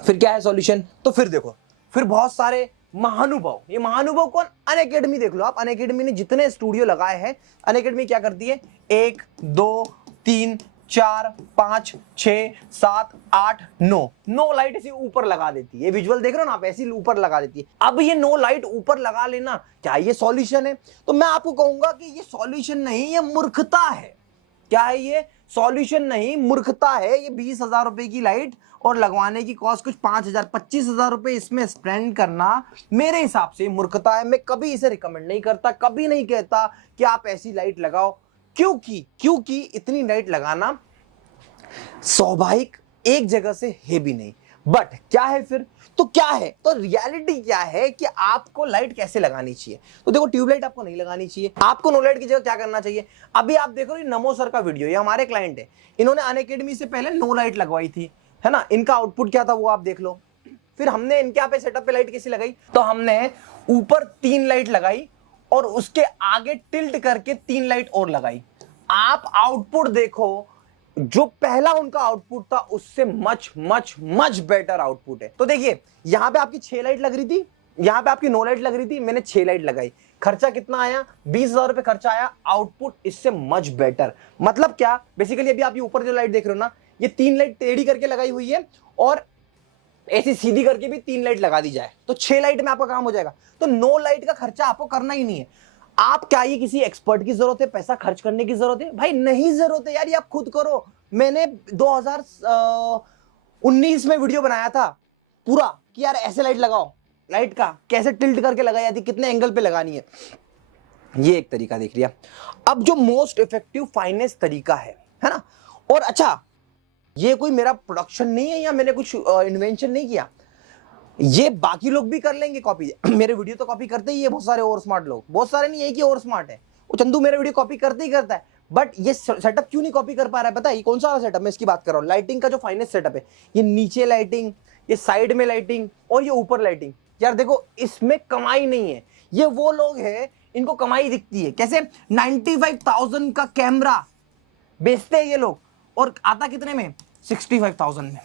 क्या है सॉल्यूशन? तो फिर देखो, फिर बहुत सारे महानुभव, ये महानुभव कौन? अनअकैडमी देख लो आप, अनअकैडमी ने जितने स्टूडियो लगाए हैं, अनअकैडमी क्या करती है, 1, 2, 3, 4 5 6 7 8 9 लाइट ऐसे ऊपर लगा देती है। ये विजुअल देख रहे हो ना आप, ऐसी ऊपर लगा देती है। अब ये 9 लाइट ऊपर लगा लेना, क्या ये सॉल्यूशन है? तो मैं आपको कहूंगा कि ये सॉल्यूशन नहीं, ये मूर्खता है। क्या है ये? सॉल्यूशन नहीं, मूर्खता है। ये 20,000 रुपए की लाइट और लगवाने की कॉस्ट कुछ 5,000 25,000 रुपए इसमें स्पेंड करना मेरे हिसाब से मूर्खता है। मैं कभी इसे रिकमेंड नहीं करता, कभी नहीं कहता कि आप ऐसी लाइट लगाओ। क्योंकि इतनी लाइट लगाना स्वाभाविक एक जगह से है भी नहीं। बट क्या है फिर? तो क्या है, तो रियलिटी क्या है कि आपको लाइट कैसे लगानी चाहिए। तो देखो, ट्यूबलाइट आपको नहीं लगानी चाहिए। आपको नो लाइट की जगह क्या करना चाहिए? अभी आप देखो ये नमो सर का वीडियो, ये हमारे क्लाइंट है, इन्होंने अनअकैडमी से पहले नो लाइट लगवाई थी, है ना। इनका आउटपुट क्या था वो आप देख लो। फिर हमने इनके यहाँ पे सेटअप पे लाइट कैसी लगाई, तो हमने ऊपर 3 लाइट लगाई और उसके आगे टिल्ट करके 3 लाइट और लगाई। आप आउटपुट देखो, जो पहला उनका आउटपुट था उससे much much much better output है। तो देखिए, यहां पे आपकी 6 लाइट लग रही थी, यहां पे आपकी 9 लाइट लग रही थी, मैंने 6 लाइट लगाई। खर्चा कितना आया? 20,000 रुपए खर्चा आया। आउटपुट इससे मच बेटर। मतलब क्या? बेसिकली अभी आप ये ऊपर जो लाइट देख रहे हो ना, ये 3 लाइट टेढ़ी करके लगाई हुई है और ऐसी सीधी करके भी 3 लाइट लगा दी जाए तो 6 लाइट में आपका काम हो जाएगा। तो 9 लाइट का खर्चा आपको करना ही नहीं है। आप क्या ये किसी एक्सपर्ट की जरूरत है पैसा खर्च करने की जरूरत है? भाई नहीं जरूरत है यार, ये आप खुद करो। मैंने 2019 में वीडियो बनाया था पूरा कि यार ऐसे लाइट लगाओ, लाइट का कैसे टिल्ट करके लगाई जाती, कितने एंगल पे लगानी है। ये एक तरीका देख लिया। अब जो मोस्ट इफेक्टिव फाइनेस्ट तरीका है ना, और अच्छा ये कोई मेरा प्रोडक्शन नहीं है या मैंने कुछ इन्वेंशन नहीं किया, ये बाकी लोग भी कर लेंगे कॉपी। मेरे वीडियो तो कॉपी करते ही है बहुत सारे और स्मार्ट लोग, बहुत सारे नहीं, एक ही और स्मार्ट है वो चंदू, मेरे वीडियो कॉपी करते ही करता है। बट ये सेटअप क्यों नहीं कॉपी कर पा रहा है पता है? ये कौन सा सेटअप मैं इसकी बात कर रहा हूँ, लाइटिंग का जो फाइनेस्ट सेटअप है। ये नीचे लाइटिंग, ये साइड में लाइटिंग और ये ऊपर लाइटिंग। यार देखो, इसमें कमाई नहीं है। ये वो लोग हैं इनको कमाई दिखती है। कैसे? 95,000 का कैमरा बेचते हैं ये लोग और आता कितने में? 65,000 में।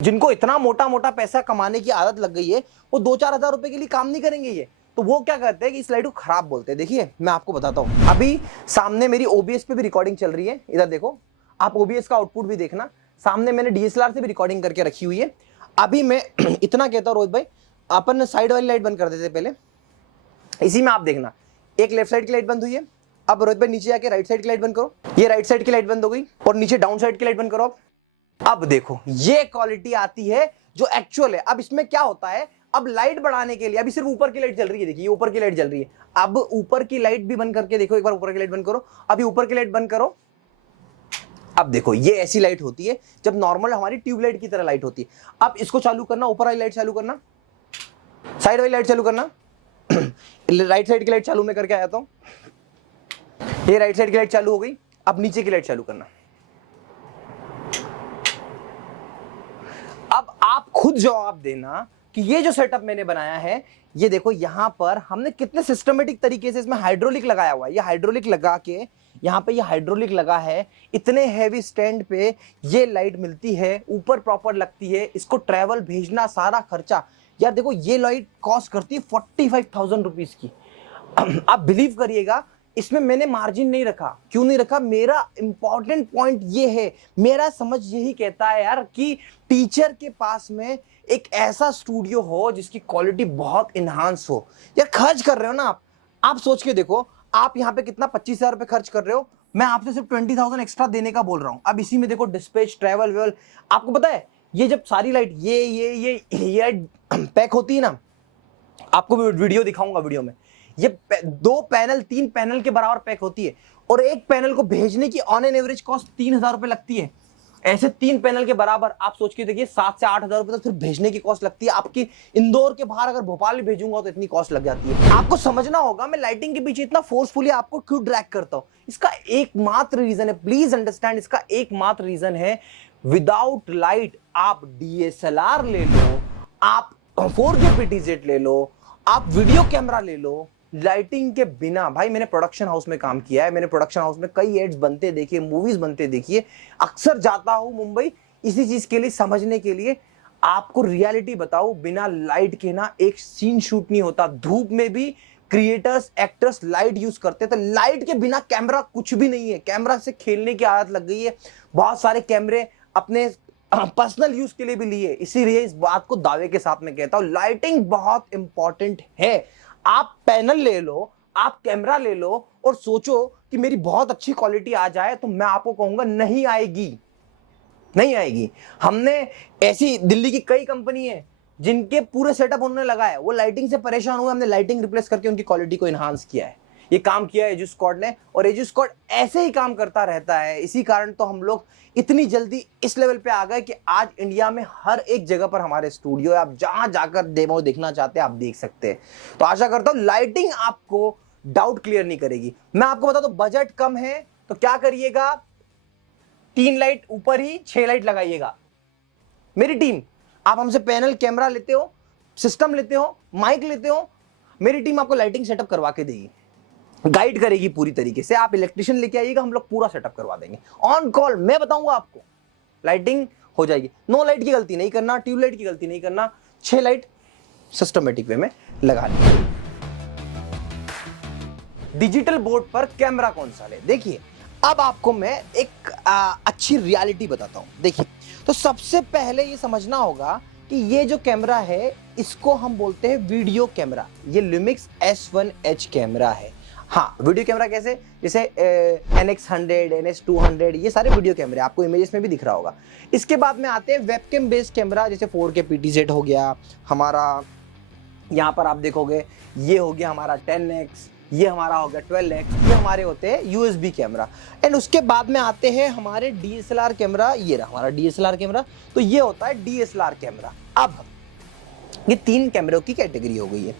जिनको इतना मोटा मोटा पैसा कमाने की आदत लग गई है, वो 2-4 हजार रुपए के लिए काम नहीं करेंगे। ये तो वो क्या करते हैं कि इस लाइट को खराब बोलते हैं। देखिए मैं आपको बताता हूं, अभी सामने मेरी ओबीएस पे भी रिकॉर्डिंग चल रही है। इधर देखो, आप ओबीएस का आउटपुट भी देखना। सामने मैंने डीएसएलआर से भी रिकॉर्डिंग करके रखी हुई है। अभी मैं इतना कहता हूं रोहित भाई, अपन साइड वाली लाइट बंद कर देते पहले। इसी में आप देखना, एक लेफ्ट साइड की लाइट बंद हुई है। अब रोहित भाई नीचे आके राइट साइड की लाइट बंद करो। ये राइट साइड की लाइट बंद हो गई और नीचे डाउन साइड की लाइट बंद करो। अब देखो, ये क्वालिटी आती है जो एक्चुअल है। अब इसमें क्या होता है, अब लाइट बढ़ाने के लिए अभी सिर्फ ऊपर की लाइट जल रही है। देखिए ऊपर की लाइट जल रही है। अब ऊपर की लाइट भी बंद करके देखो, एक बार ऊपर की लाइट बंद करो। अभी ऊपर की लाइट बंद करो। अब देखो, ये ऐसी लाइट होती है जब नॉर्मल हमारी ट्यूबलाइट की तरह लाइट होती है। अब इसको चालू करना, ऊपर वाली लाइट चालू करना, साइड वाली लाइट चालू करना। राइट साइड की लाइट चालू मैं करके आया था। ये राइट साइड की लाइट चालू हो गई। अब नीचे की लाइट चालू करना। अब आप खुद जवाब देना कि ये जो सेटअप मैंने बनाया है, ये देखो यहां पर हमने कितने सिस्टमेटिक तरीके से इसमें हाइड्रोलिक लगाया हुआ है। ये हाइड्रोलिक लगा के यहां पे ये हाइड्रोलिक लगा है। इतने हैवी स्टैंड पे ये लाइट मिलती है, ऊपर प्रॉपर लगती है। इसको ट्रैवल भेजना सारा खर्चा, यार देखो ये लाइट कॉस्ट करती है 45,000 रुपीज की। आप बिलीव करिएगा, इसमें मैंने मार्जिन नहीं रखा। क्यों नहीं रखा? मेरा इंपॉर्टेंट पॉइंट ये है, मेरा समझ यही कहता है यार कि टीचर के पास में एक ऐसा स्टूडियो हो जिसकी क्वालिटी बहुत इनहांस हो। यार खर्च कर रहे हो ना आप सोच के देखो, आप यहाँ पे कितना 25,000 रुपए खर्च कर रहे हो, मैं आपसे सिर्फ 20,000 एक्स्ट्रा देने का बोल रहा हूँ। अब इसी में देखो डिस्पैच, ट्रैवल वेल, आपको पता है ये जब सारी लाइट ये पैक होती है ना, आपको वीडियो दिखाऊंगा, वीडियो में ये 2 पैनल 3 पैनल के बराबर पैक होती है और एक पैनल को भेजने की ऑन एन एवरेज कॉस्ट 3,000 रुपए लगती है। ऐसे 3 पैनल के बराबर आप सोच के देखिए 7 से 8,000 रुपए तक सिर्फ भेजने की कॉस्ट लगती है। आपकी इंदौर के बाहर अगर भोपाल भी भेजूंगा तो इतनी कॉस्ट लग जाती है। आपको समझना होगा मैं लाइटिंग के पीछे इतना फोर्सफुली आपको क्यों ड्रैग करता हूं। इसका एकमात्र रीजन है, प्लीज अंडरस्टैंड, इसका एकमात्र रीजन है, विदाउट लाइट आप डीएसएलआर ले लो, आप 4K PTZ ले लो, आप वीडियो कैमरा ले लो, लाइटिंग के बिना। भाई मैंने प्रोडक्शन हाउस में काम किया है, मैंने प्रोडक्शन हाउस में कई एड्स बनते देखिए, मूवीज बनते देखिए, अक्सर जाता हूं मुंबई इसी चीज के लिए, समझने के लिए। आपको रियलिटी बताओ, बिना लाइट के ना एक सीन शूट नहीं होता। धूप में भी क्रिएटर्स एक्टर्स लाइट यूज करते हैं, तो लाइट के बिना कैमरा कुछ भी नहीं है। कैमरा से खेलने की आदत लग गई है, बहुत सारे कैमरे अपने पर्सनल यूज के लिए भी लिए, इसीलिए इस बात को दावे के साथ में कहता हूं लाइटिंग बहुत इंपॉर्टेंट है। आप पैनल ले लो, आप कैमरा ले लो और सोचो कि मेरी बहुत अच्छी क्वालिटी आ जाए, तो मैं आपको कहूंगा नहीं आएगी, नहीं आएगी। हमने ऐसी दिल्ली की कई कंपनी है जिनके पूरे सेटअप उन्होंने लगाया, वो लाइटिंग से परेशान हुए, हमने लाइटिंग रिप्लेस करके उनकी क्वालिटी को एनहांस किया है। ये काम किया है एजू स्क्वाड ने, और एजू स्क्वाड ऐसे ही काम करता रहता है। इसी कारण तो हम लोग इतनी जल्दी इस लेवल पे आ गए कि आज इंडिया में हर एक जगह पर हमारे स्टूडियो है। आप जहां जाकर डेमो देखना चाहते हैं आप देख सकते हैं। तो आशा करता हूं लाइटिंग आपको डाउट क्लियर नहीं करेगी। मैं आपको बता दूं बजट कम है तो क्या करिएगा, 3 लाइट ऊपर ही 6 लाइट लगाइएगा। मेरी टीम, आप हमसे पैनल कैमरा लेते हो, सिस्टम लेते हो, माइक लेते हो, मेरी टीम आपको लाइटिंग सेटअप करवा के देगी, गाइड करेगी पूरी तरीके से। आप इलेक्ट्रिशियन लेके आइएगा, हम लोग पूरा सेटअप करवा देंगे ऑन कॉल। मैं बताऊंगा आपको, लाइटिंग हो जाएगी। 9 लाइट की गलती नहीं करना, ट्यूबलाइट की गलती नहीं करना, 6 लाइट सिस्टमेटिक वे में लगा ली। डिजिटल बोर्ड पर कैमरा कौन सा ले, देखिए अब आपको मैं एक अच्छी रियलिटी बताता हूं। देखिए, तो सबसे पहले ये समझना होगा कि ये जो कैमरा है इसको हम बोलते हैं वीडियो कैमरा। ये Lumix S1H कैमरा है। हाँ, वीडियो कैमरा कैसे, जैसे NX100, NS200, ये सारे वीडियो कैमरे आपको इमेजेस में भी दिख रहा होगा। इसके बाद में आते हैं वेबकैम बेस्ड कैमरा, जैसे 4K PTZ हो गया हमारा, यहाँ पर आप देखोगे ये हो गया हमारा 10X, ये हमारा हो गया 12X, ये हमारे होते हैं USB कैमरा। एंड उसके बाद में आते हैं हमारे DSLR कैमरा, ये रहा हमारा DSLR कैमरा, तो ये होता है DSLR कैमरा। अब ये 3 कैमरों की कैटेगरी हो गई है।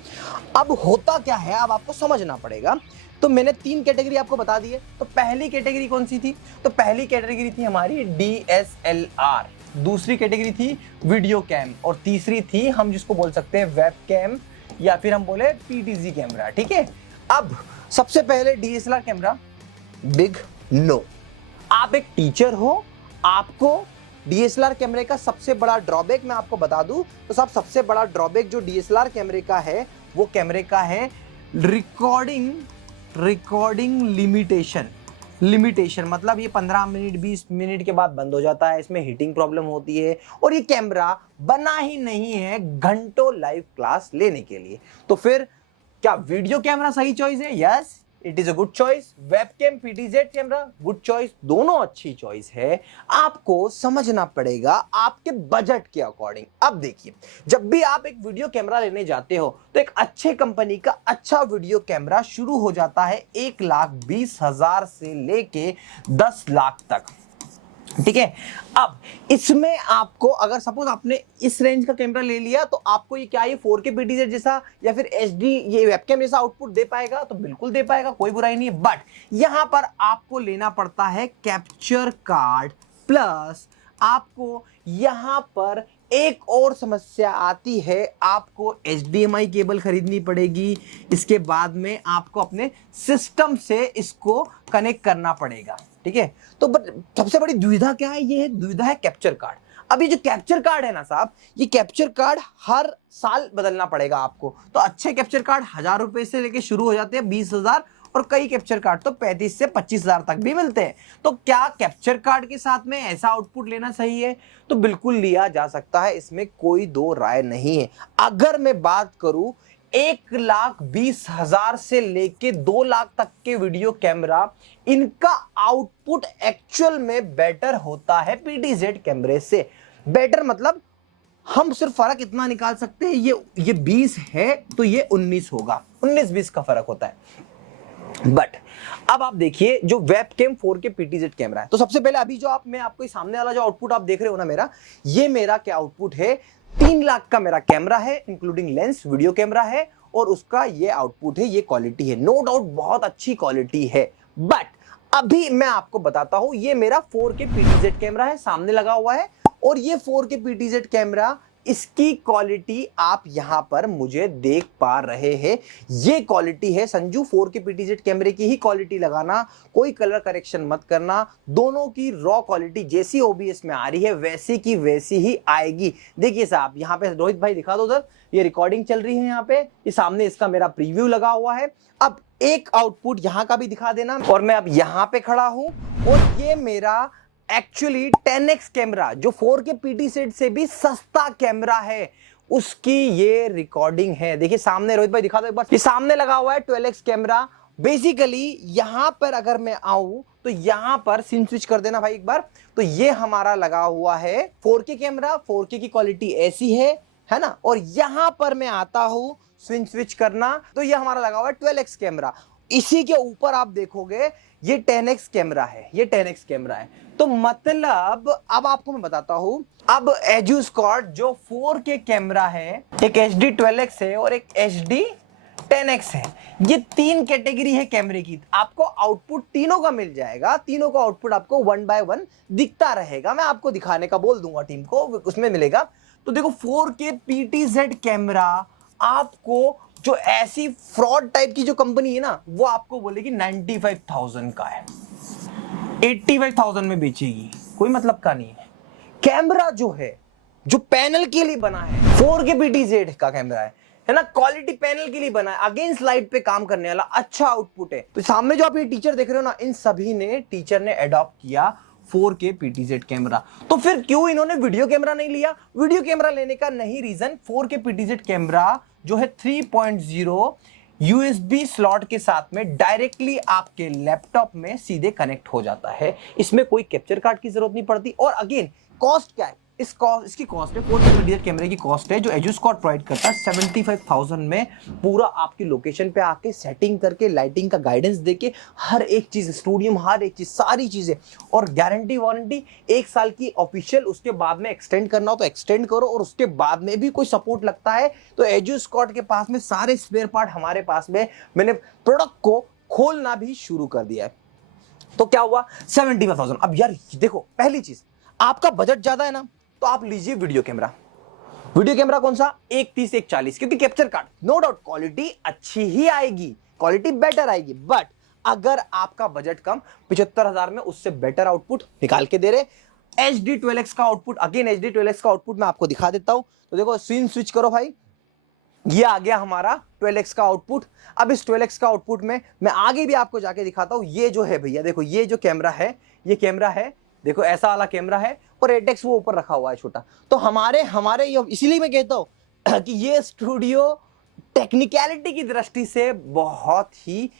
अब होता क्या है, अब आपको समझना पड़ेगा। तो मैंने 3 कैटेगरी आपको बता दी है। तो पहली कैटेगरी कौन सी थी, तो पहली कैटेगरी थी हमारी DSLR, दूसरी कैटेगरी थी वीडियो कैम, और तीसरी थी हम जिसको बोल सकते हैं वेब कैम या फिर हम बोले PTZ कैमरा। ठीक है, अब सबसे पहले DSLR कैमरा, बिग नो। आप एक टीचर हो, आपको DSLR कैमरे का सबसे बड़ा ड्रॉबैक मैं आपको बता दूं तो सबसे बड़ा ड्रॉबैक जो DSLR कैमरे का है वो कैमरे का है रिकॉर्डिंग लिमिटेशन। मतलब ये 15 मिनट 20 मिनट के बाद बंद हो जाता है, इसमें हीटिंग प्रॉब्लम होती है, और ये कैमरा बना ही नहीं है घंटों लाइव क्लास लेने के लिए। तो फिर क्या वीडियो कैमरा सही चॉइस है? Yes, it is a good choice. Webcam PTZ camera good choice, दोनों अच्छी चॉइस है। आपको समझना पड़ेगा आपके बजट के अकॉर्डिंग। अब देखिए, जब भी आप एक वीडियो कैमरा लेने जाते हो तो एक अच्छे कंपनी का अच्छा वीडियो कैमरा शुरू हो जाता है 1,20,000 से लेके 10 लाख तक। ठीक है, अब इसमें आपको अगर सपोज आपने इस रेंज का कैमरा ले लिया तो आपको ये क्या, ये 4K PTZ जैसा या फिर HD ये वेबकैम जैसा आउटपुट दे पाएगा? तो बिल्कुल दे पाएगा, कोई बुराई नहीं है। बट यहां पर आपको लेना पड़ता है कैप्चर कार्ड, प्लस आपको यहां पर एक और समस्या आती है, आपको HDMI केबल खरीदनी पड़ेगी। इसके बाद में आपको अपने सिस्टम से इसको कनेक्ट करना पड़ेगा। ठीक है, तो सबसे बड़ी दुविधा क्या है, ये दुविधा है कैप्चर कार्ड। अभी जो कैप्चर कार्ड है ना साहब, ये कैप्चर कार्ड हर साल बदलना पड़ेगा आपको। तो अच्छे कैप्चर कार्ड 1000 रुपए से लेके शुरू हो जाते हैं 20,000, और कई कैप्चर कार्ड तो 35 से 25,000 तक भी मिलते हैं। तो क्या कैप्चर कार्ड के साथ में ऐसा आउटपुट लेना सही है? तो बिल्कुल लिया जा सकता है, इसमें कोई दो राय नहीं है। अगर मैं बात करूं 1,20,000 से लेके 2 लाख तक के वीडियो कैमरा, इनका आउटपुट एक्चुअल में बेटर होता है PTZ कैमरे से। बेटर मतलब हम सिर्फ फर्क इतना निकाल सकते हैं, ये 20 है तो ये 19 होगा, 19-20 का फर्क होता है। बट अब आप देखिए जो वेबकैम 4K PTZ कैमरा है, तो सबसे पहले अभी जो मैं आपको सामने वाला जो आउटपुट आप देख रहे हो ना, मेरा क्या आउटपुट है, 3 लाख का मेरा कैमरा है इंक्लूडिंग लेंस, वीडियो कैमरा है, और उसका ये आउटपुट है, ये क्वालिटी है। नो डाउट बहुत अच्छी क्वालिटी है। बट अभी मैं आपको बताता हूं, ये मेरा 4K PTZ कैमरा है, सामने लगा हुआ है, और ये 4K PTZ कैमरा इसकी क्वालिटी आप यहां पर मुझे देख पा रहे हैं। ये क्वालिटी है संजू 4K PTZ कैमरे की ही क्वालिटी लगाना, कोई कलर करेक्शन मत करना, दोनों की रॉ क्वालिटी जैसी OBS में आ रही है वैसी की वैसी ही आएगी। देखिए साहब, यहाँ पे रोहित भाई दिखा दो उधर, ये रिकॉर्डिंग चल रही है यहाँ पे, ये सामने इसका मेरा प्रीव्यू लगा हुआ है। अब एक आउटपुट यहाँ का भी दिखा देना, और मैं अब यहाँ पे खड़ा हूं और ये मेरा एक्चुअली 10x कैमरा जो 4K PTZ से भी सस्ता कैमरा है, उसकी ये रिकॉर्डिंग है। देखिए सामने, रोहित भाई दिखा दो एक बार, ये सामने लगा हुआ है 12x कैमरा। बेसिकली यहां पर अगर मैं आऊं तो यहां पर सीन स्विच कर देना भाई एक बार, तो ये हमारा लगा हुआ है 4K कैमरा, 4K की क्वालिटी ऐसी है ना। और यहां पर मैं आता हूं स्विच करना, तो ये हमारा लगा हुआ है 12x कैमरा। इसी के ऊपर आप देखोगे ये 10x कैमरा है, ये 10x कैमरा है। तो मतलब अब आपको मैं बताता हूं, अब एजुस्कॉट जो 4K कैमरा है, एक HD 12x है और एक HD 10x है, ये तीन कैटेगरी है कैमरे की। आपको आउटपुट तीनों का मिल जाएगा, तीनों का आउटपुट आपको 1 by 1 दिखता रहेगा। मैं आपको दिखाने का बोल दूंगा टीम को, उसमें मिलेगा। तो देखो 4K PTZ कैमरा आपको, जो ऐसी फ्रॉड टाइप की जो कंपनी है ना, वो आपको बोलेगी 95,000 का है, 85,000 में बेचेगी, कोई मतलब का नहीं है। कैमरा जो है, जो पैनल के लिए बना है, 4K PTZ का कैमरा है ना, क्वालिटी पैनल के लिए बना है, अगेंस्ट लाइट पे काम करने वाला, अच्छा आउटपुट है। तो सामने जो आप ये टीचर देख रहे हो ना, इन सभी ने टीचर ने अडॉप्ट किया 4K PTZ कैमरा। तो फिर क्यों इन्होंने वीडियो कैमरा नहीं लिया? वीडियो कैमरा लेने का नहीं रीजन, 4K PTZ कैमरा जो है 3.0 USB स्लॉट के साथ में डायरेक्टली आपके लैपटॉप में सीधे कनेक्ट हो जाता है, इसमें कोई कैप्चर कार्ड की जरूरत नहीं पड़ती। और अगेन कॉस्ट क्या है, इसकी कॉस्ट है, 4K PTZ कैमरे की कॉस्ट है जो एजुस्कॉट प्रोवाइड करता है 75,000 में, पूरा आपकी लोकेशन पे आके सेटिंग करके, लाइटिंग का गाइडेंस देके, हर एक चीज, स्टूडियो हर एक चीज, सारी चीजें, और गारंटी वारंटी 1 साल की ऑफिशियल। उसके बाद में एक्सटेंड करना हो तो एक्सटेंड करो, और उसके बाद में भी कोई सपोर्ट लगता है तो एजुस्कॉट के पास में सारे स्पेयर पार्ट हमारे पास में, मैंने प्रोडक्ट को खोलना भी शुरू कर दिया है। तो क्या हुआ 75,000। अब यार देखो, पहली चीज, आपका बजट ज्यादा है ना, तो आप लीजिए वीडियो कैमरा। वीडियो कैमरा कौन सा, 130 140, क्योंकि capture card no doubt quality अच्छी ही आएगी, क्वालिटी बेटर आएगी। बट अगर आपका बजट कम, 75,000 में उससे बेटर आउटपुट निकाल के दे रहे। HD 12X का आउटपुट, अगेन HD 12X का आउटपुट मैं आपको दिखा देता हूं। तो देखो सीन स्विच करो भाई, ये आ गया हमारा 12X का आउटपुट। अब इस 12X का आउटपुट में मैं आगे भी आपको जाके दिखाता हूं। ये जो है भैया, देखो ये जो कैमरा है, ये कैमरा है, देखो ऐसा वाला कैमरा है, और 8X वो ऊपर रखा हुआ है छोटा। तो हमारे इसीलिए मैं कहता हूं कि ये स्टूडियो टेक्निकलिटी की दृष्टि से बहुत ही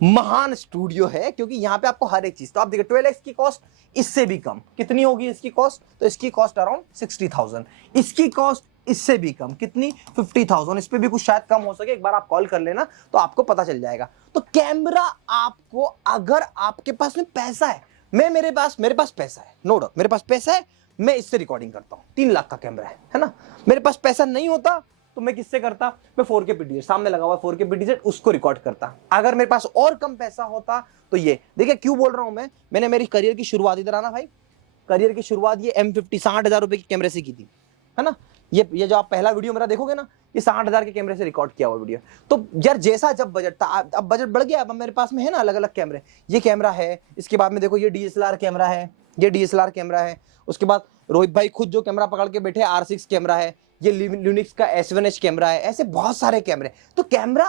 महान स्टूडियो है, क्योंकि यहां पे आपको हर एक चीज, तो आप देखिए 12X की कॉस्ट इससे भी कम, कितनी होगी इसकी कॉस्ट, तो इसकी कॉस्ट अराउंड 60,000, इसकी कॉस्ट इससे भी कम, कितनी 50,000, इस पे भी कुछ शायद कम हो सके, एक बार आप कॉल कर लेना तो आपको पता चल जाएगा। तो कैमरा आपको, अगर आपके पास में पैसा है, मेरे पास पैसा है, नो डाउट मेरे पास पैसा है, मैं इससे रिकॉर्डिंग करता हूं, 3 लाख का कैमरा है ना। मेरे पास पैसा नहीं होता तो मैं किससे करता, मैं 4K PTZ, सामने लगा हुआ 4K PTZ, उसको रिकॉर्ड करता। अगर मेरे पास और कम पैसा होता तो ये देखिए, क्यों बोल रहा हूं मैंने मेरी करियर की शुरुआत इधर आना भाई, करियर की शुरुआत ये M50 60,000 रुपए के कैमरे से की थी, है ना। ये जो आप पहला वीडियो मेरा देखोगे ना, ये 60,000 के कैमरे से रिकॉर्ड किया हुआ वीडियो। तो यार जैसा जब बजट था, अब बजट बढ़ गया, अब मेरे पास में है ना अलग अलग कैमरे, ये कैमरा है, इसके बाद में देखो ये DSLR कैमरा है, ये DSLR कैमरा है, उसके बाद रोहित भाई खुद जो कैमरा पकड़ के बैठे R6 कैमरा है, ये ल्यूनिक्स का S1H कैमरा है, ऐसे बहुत सारे कैमरे। तो कैमरा,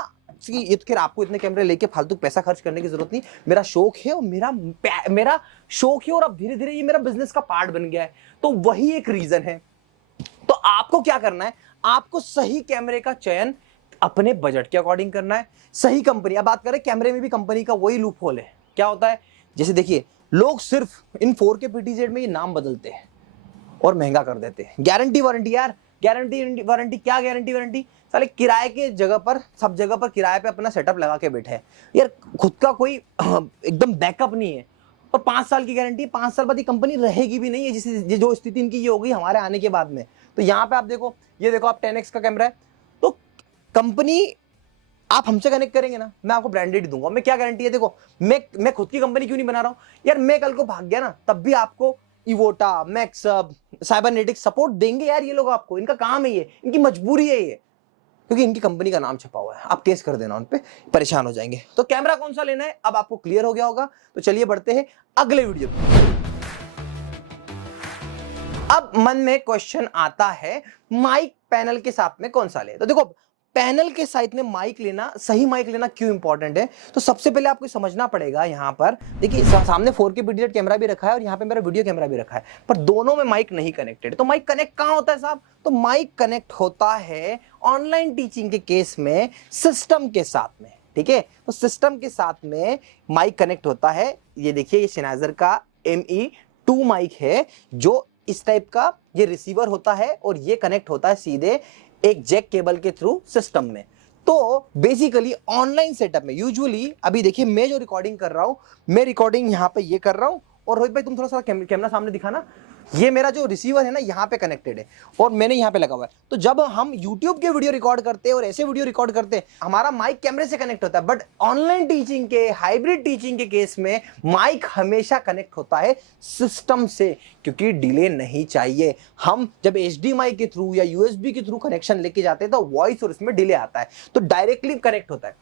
ये तो खैर आपको इतने कैमरे लेके फालतू पैसा खर्च करने की जरूरत नहीं, मेरा शौक है, और मेरा शौक है, और अब धीरे धीरे ये मेरा बिजनेस का पार्ट बन गया है। तो वही एक रीजन है। तो आपको क्या करना है, आपको सही कैमरे का चयन अपने बजट के अकॉर्डिंग करना है, सही कंपनी। अब बात करें कैमरे में भी कंपनी का वही लूप होल है, क्या होता है, जैसे देखिए लोग सिर्फ इन 4K PTZ में ये नाम बदलते हैं और महंगा कर देते हैं। गारंटी वारंटी यार, गारंटी वारंटी क्या, गारंटी वारंटी साले किराए के जगह पर, सब जगह पर किराए पे अपना सेटअप लगा के बैठे हैं यार, खुद का कोई एकदम बैकअप नहीं है। और 5 साल की गारंटी, 5 साल बाद ये कंपनी रहेगी भी नहीं है, जिस जो स्थिति इनकी ये होगी हमारे आने के बाद में। तो यहाँ पे आप देखो, ये देखो आप 10X का कैमरा है, तो कंपनी आप हमसे कनेक्ट करेंगे ना, मैं आपको ब्रांडेड दूंगा। मैं क्या गारंटी है, देखो मैं खुद की कंपनी क्यों नहीं बना रहा हूं यार, मैं कल को भाग गया ना, तब भी आपको इवोटा, मैक्सअप, साइबरनेटिक्स सपोर्ट देंगे यार ये लोग आपको, इनका काम है ये, इनकी मजबूरी है ये, क्योंकि इनकी कंपनी का नाम छपा हुआ है। आप केस कर देना उन पे, परेशान हो जाएंगे। तो कैमरा कौन सा लेना है अब आपको क्लियर हो गया होगा। तो चलिए बढ़ते हैं अगले वीडियो में। अब मन में क्वेश्चन आता है माइक पैनल के साथ में कौन सा ले। तो देखो पैनल के साथ में माइक लेना, सही माइक लेना क्यों इंपॉर्टेंट है, तो सबसे पहले आपको समझना पड़ेगा। यहाँ पर देखिए सामने 4K PTZ कैमरा भी रखा है और यहाँ पे मेरा वीडियो कैमरा भी रखा है, पर दोनों में माइक नहीं कनेक्टेड। तो माइक कनेक्ट कहाँ होता है साहब, तो माइक कनेक्ट होता है ऑनलाइन टीचिंग के केस में सिस्टम के साथ में। ठीक है, तो सिस्टम के साथ में माइक कनेक्ट होता है। ये देखिए ये Sennheiser का ME2 माइक है, जो इस टाइप का ये रिसीवर होता है और ये कनेक्ट होता है सीधे एक जैक केबल के थ्रू सिस्टम में। तो बेसिकली ऑनलाइन सेटअप में यूजुअली, अभी देखिए मैं जो रिकॉर्डिंग कर रहा हूं, मैं रिकॉर्डिंग यहां पे ये कर रहा हूं, और रोहित भाई तुम थोड़ा सा कैमरा सामने दिखाना, ये मेरा जो रिसीवर है ना यहाँ पे कनेक्टेड है और मैंने यहाँ पे लगा हुआ है। तो जब हम YouTube के वीडियो रिकॉर्ड करते हैं और ऐसे वीडियो रिकॉर्ड करते हैं, हमारा माइक कैमरे से कनेक्ट होता है। बट ऑनलाइन टीचिंग के, हाइब्रिड टीचिंग के केस में माइक हमेशा कनेक्ट होता है सिस्टम से, क्योंकि डिले नहीं चाहिए। हम जब HDMI के थ्रू या USB के थ्रू कनेक्शन लेके जाते हैं तो वॉइस और इसमें डिले आता है, तो डायरेक्टली कनेक्ट होता है।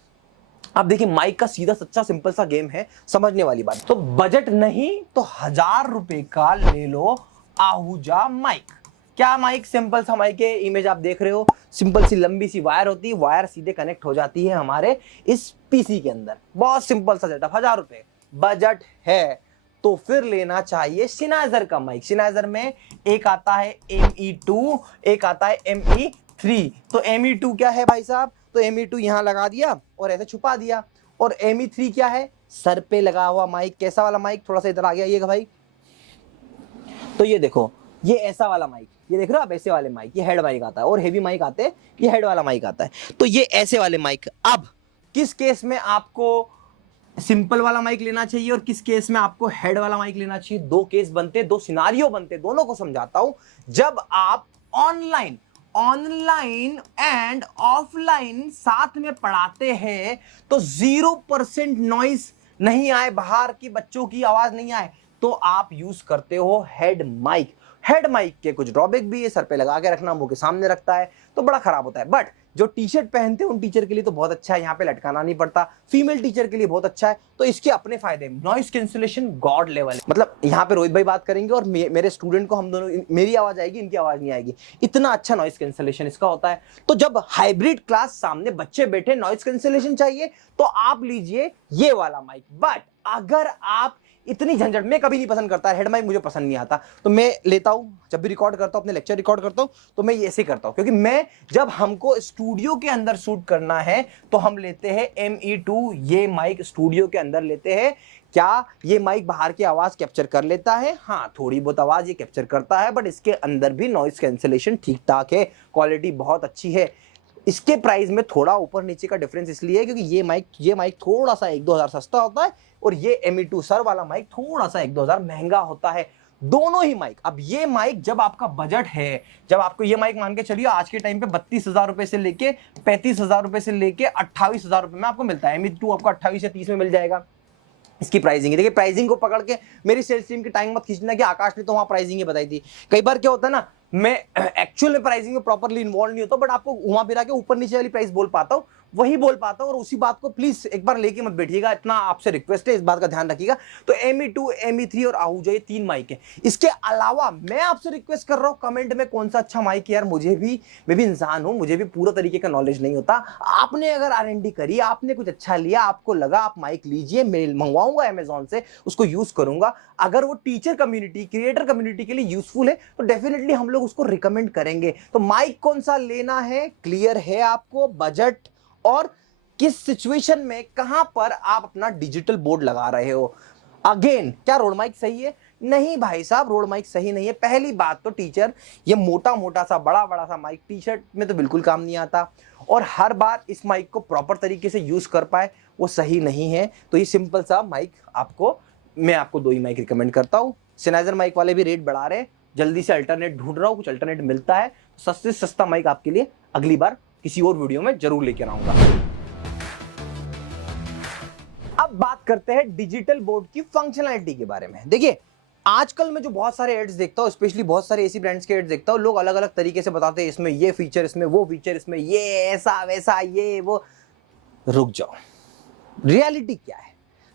अब देखिए माइक का सीधा सच्चा सिंपल सा गेम है, समझने वाली बात। तो बजट नहीं तो 1000 रुपए का ले लो आहूजा माइक। क्या माइक, सिंपल सा माइक है, इमेज आप देख रहे हो, सिंपल सी लंबी सी वायर होती है, वायर सीधे कनेक्ट हो जाती है हमारे इस पीसी के अंदर। बहुत सिंपल सा सेटअप, 1000 रुपए बजट है तो फिर लेना चाहिए Sennheiser का माइक। Sennheiser में एक आता है ME2, एक आता है ME3। तो ME2 क्या है भाई साहब, तो ME2 यहां लगा दिया और ऐसे छुपा दिया, और ME3 क्या है, सर पे लगा हुआ माइक। कैसा वाला माइक, थोड़ा सा इधर आ गया ये भाई, तो ये देखो ये ऐसा वाला माइक, ये देख रहे हो आप, ऐसे वाले माइक, ये हेड माइक आता है, और हेवी माइक आते हैं, ये हेड वाला माइक आता है। तो ये ऐसे वाले माइक। अब किस केस में आपको सिंपल वाला माइक लेना चाहिए और किस केस में आपको हेड वाला माइक लेना चाहिए, दो केस बनते, दो सिनारियो बनते, दोनों को समझाता हूं। जब आप ऑनलाइन एंड ऑफलाइन साथ में पढ़ाते हैं तो 0% नॉइस नहीं आए, बाहर की बच्चों की आवाज नहीं आए, तो आप यूज करते हो हेड माइक। हेड माइक के कुछ ड्रॉबैक भी है, सर पे लगा के रखना, मुंह के सामने रखता है तो बड़ा खराब होता है। बट जो टी शर्ट पहनते हैं उन टीचर के लिए तो बहुत अच्छा है, यहाँ पे लटकाना नहीं पड़ता। फीमेल टीचर के लिए बहुत अच्छा है, तो इसके अपने फायदे। नॉइस कैंसिलेशन गॉड लेवल है, मतलब यहाँ पे रोहित भाई बात करेंगे और मेरे स्टूडेंट को, हम दोनों, मेरी आवाज आएगी, इनकी आवाज नहीं आएगी, इतना अच्छा नॉइस कैंसिलेशन इसका होता है। तो जब हाइब्रिड क्लास सामने बच्चे बैठे, नॉइस कैंसिलेशन चाहिए तो आप लीजिए ये वाला माइक। बट अगर आप इतनी झंझट, मैं कभी नहीं पसंद करता, हेड माइक मुझे पसंद नहीं आता, तो मैं लेता हूं जब भी रिकॉर्ड करता हूं, अपने लेक्चर रिकॉर्ड करता हूं तो मैं ऐसे करता हूं, क्योंकि मैं जब हमको स्टूडियो के अंदर शूट करना है तो हम लेते हैं ME2, ये माइक स्टूडियो के अंदर लेते हैं। क्या ये माइक बाहर की आवाज कैप्चर कर लेता है? हाँ, थोड़ी बहुत आवाज ये कैप्चर करता है, बट इसके अंदर भी नॉइस कैंसिलेशन ठीक ठाक है, क्वालिटी बहुत अच्छी है। इसके प्राइस में थोड़ा ऊपर नीचे का डिफरेंस इसलिए है क्योंकि ये माइक थोड़ा सा 1-2 हज़ार सस्ता होता है और ये ME2 सर वाला माइक थोड़ा सा 1-2 हज़ार महंगा होता है। दोनों ही माइक, अब ये माइक जब आपका बजट है, जब आपको ये माइक मान के चलिए आज के टाइम पे 32,000 रुपए से लेके 35,000 रुपए से लेके 28,000 रुपए में आपको मिलता है। ME2 आपको 28 या 30 में मिल जाएगा। इसकी प्राइसिंग है, देखिए प्राइसिंग को पकड़ के मेरी सेल्स टीम की टाइम मत खींचना कि आकाश ने तो वहां प्राइसिंग बताई थी। कई बार क्या होता है ना, मैं एक्चुअल में प्राइसिंग में प्रॉपर्ली इन्वॉल्व नहीं होता, बट आपको वहां फिर आके ऊपर नीचे वाली प्राइस बोल पाता हूं, वही बोल पाता हूं, और उसी बात को प्लीज एक बार लेके मत बैठिएगा, इतना आपसे रिक्वेस्ट है, इस बात का ध्यान रखिएगा। तो ME2, ME3 और आहूजा, ये 3 माइक है। इसके अलावा मैं आपसे रिक्वेस्ट कर रहा हूं कमेंट में कौन सा अच्छा माइक है यार, मैं भी इंसान हूं, मुझे भी पूरा तरीके का नॉलेज नहीं होता। आपने अगर R&D करी, आपने कुछ अच्छा लिया, आपको लगा आप माइक लीजिए, मैं मंगवाऊंगा अमेजोन से, उसको यूज करूंगा। अगर वो टीचर कम्युनिटी, क्रिएटर कम्युनिटी के लिए यूजफुल है तो डेफिनेटली हम लोग उसको रिकमेंड करेंगे। तो माइक कौन सा लेना है, क्लियर है आपको, बजट और किस सिचुएशन में कहां पर आप अपना डिजिटल बोर्ड लगा रहे हो। अगेन, क्या रोड माइक सही है? नहीं भाई साहब, रोड माइक सही नहीं है। पहली बात तो टीचर, ये मोटा मोटा सा बड़ा सा माइक टी शर्ट में तो बिल्कुल काम नहीं आता, और हर बार इस माइक को प्रॉपर तरीके से यूज कर पाए वो सही नहीं है। तो ये सिंपल सा माइक मैं आपको 2 ही माइक रिकमेंड करता हूँ। Sennheiser माइक वाले भी रेट बढ़ा रहे हैं, जल्दी से अल्टरनेट ढूंढ रहा हूँ, कुछ अल्टरनेट मिलता है सस्ते से सस्ता माइक आपके लिए अगली बार किसी और वीडियो में जरूर लेकर आऊंगा। अब बात करते हैं डिजिटल बोर्ड की फंक्शनैलिटी के बारे में। देखिए आजकल मैं जो बहुत सारे एड्स देखता हूँ, स्पेशली बहुत सारे एसी ब्रांड्स के एड्स देखता हूँ, लोग अलग अलग तरीके से बताते हैं इसमें ये फीचर, इसमें वो फीचर, इसमें ये ऐसा वैसा ये वो। रुक जाओ, रियलिटी क्या है?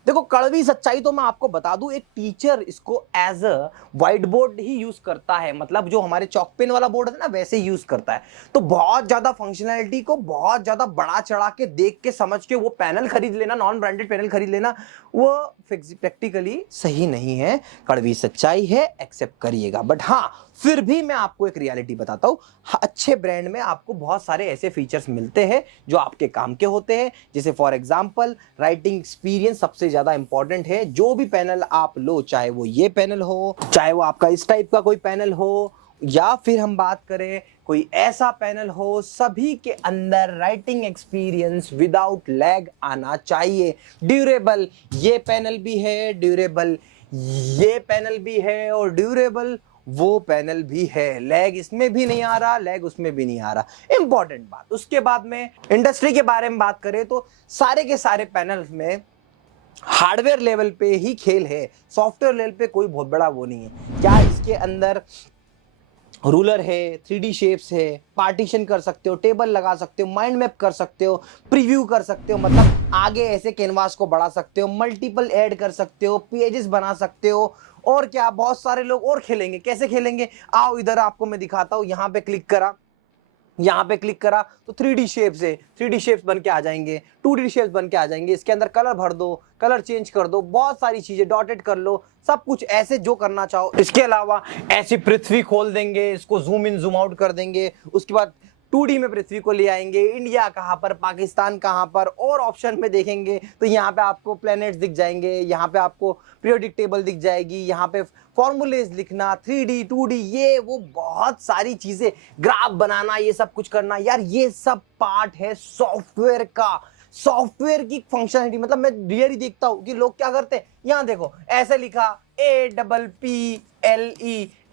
देखो, कड़वी सच्चाई तो मैं आपको बता दूं, एक टीचर इसको एज अ व्हाइट बोर्ड ही यूज करता है, मतलब जो हमारे चॉक पेन वाला बोर्ड है ना, वैसे ही यूज करता है। तो बहुत ज्यादा फंक्शनैलिटी को बहुत ज्यादा बड़ा चढ़ा के देख के समझ के वो पैनल खरीद लेना, नॉन ब्रांडेड पैनल खरीद लेना, वो प्रैक्टिकली सही नहीं है। कड़वी सच्चाई है, एक्सेप्ट करिएगा। बट हाँ, फिर भी मैं आपको एक रियलिटी बताता हूँ, अच्छे ब्रांड में आपको बहुत सारे ऐसे फीचर्स मिलते हैं जो आपके काम के होते हैं। जैसे फॉर एग्जांपल, राइटिंग एक्सपीरियंस सबसे ज्यादा इंपॉर्टेंट है। जो भी पैनल आप लो, चाहे वो ये पैनल हो, चाहे वो आपका इस टाइप का कोई पैनल हो, या फिर हम बात करें कोई ऐसा पैनल हो, सभी के अंदर राइटिंग एक्सपीरियंस विदाउट लैग आना चाहिए। ड्यूरेबल ये पैनल भी है, ड्यूरेबल ये पैनल भी है, और ड्यूरेबल वो पैनल भी है। लैग इसमें भी नहीं आ रहा, लैग उसमें भी नहीं आ रहा। इंपॉर्टेंट बात। उसके बाद में इंडस्ट्री के बारे में बात करें तो सारे के सारे पैनल्स में हार्डवेयर लेवल पे ही खेल है, सॉफ्टवेयर लेवल पे कोई बहुत बड़ा वो नहीं है। क्या इसके अंदर रूलर है, 3D शेप्स है, पार्टीशन कर सकते हो, टेबल लगा सकते हो, माइंड मैप कर सकते हो, प्रीव्यू कर सकते हो, मतलब आगे ऐसे कैनवास को बढ़ा सकते हो, मल्टीपल ऐड कर सकते हो, पेजेस बना सकते हो। और क्या, बहुत सारे लोग और खेलेंगे। कैसे खेलेंगे? आओ इधर आपको मैं दिखाता हूं। यहां पे क्लिक करा, यहां पे क्लिक करा तो 3D शेप्स है, 3D शेप्स बन के आ जाएंगे, 2D शेप्स बन के आ जाएंगे। इसके अंदर कलर भर दो, कलर चेंज कर दो, बहुत सारी चीजें डॉटेड कर लो, सब कुछ ऐसे जो करना चाहो। इसके अलावा ऐसी पृथ्वी खोल देंगे, इसको जूम इन जूम आउट कर देंगे। उसके बाद 2D में पृथ्वी को ले आएंगे, इंडिया कहां पर, पाकिस्तान कहां पर, और ऑप्शन में देखेंगे तो यहाँ पे आपको प्लैनेट्स दिख जाएंगे, यहाँ पे आपको पीरियोडिक टेबल दिख जाएगी, यहाँ पे फॉर्मूलेज लिखना, 3D 2D ये वो बहुत सारी चीजें, ग्राफ बनाना, ये सब कुछ करना। यार ये सब पार्ट है सॉफ्टवेयर का। सॉफ्टवेयर की फंक्शनलिटी, मतलब मैं रियली देखता हूं कि लोग क्या करते हैं, यहां देखो ऐसे लिखा APPLE,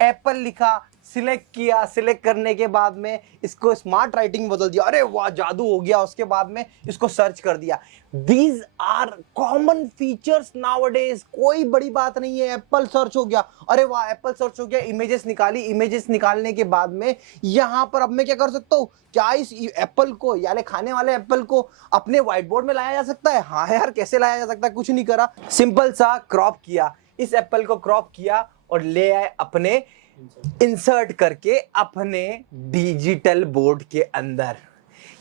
एप्पल लिखा, सिलेक्ट किया, सिलेक्ट करने के बाद में इसको स्मार्ट राइटिंग बदल दिया, अरे वाह जादू हो गया। उसके बाद में इसको सर्च कर दिया। These are common features nowadays, कोई बड़ी बात नहीं है। एप्पल सर्च हो गया, अरे वाह एप्पल सर्च हो गया, इमेजेस निकाली, इमेजेस निकालने के बाद में यहां पर अब मैं क्या कर सकता हूं, क्या इस एप्पल को, यानी खाने वाले एप्पल को अपने व्हाइट बोर्ड में लाया जा सकता है? हाँ यार, कैसे लाया जा सकता है? कुछ नहीं करा, सिंपल सा क्रॉप किया, इस एप्पल को क्रॉप किया और ले आए अपने, इंसर्ट करके अपने डिजिटल बोर्ड के अंदर।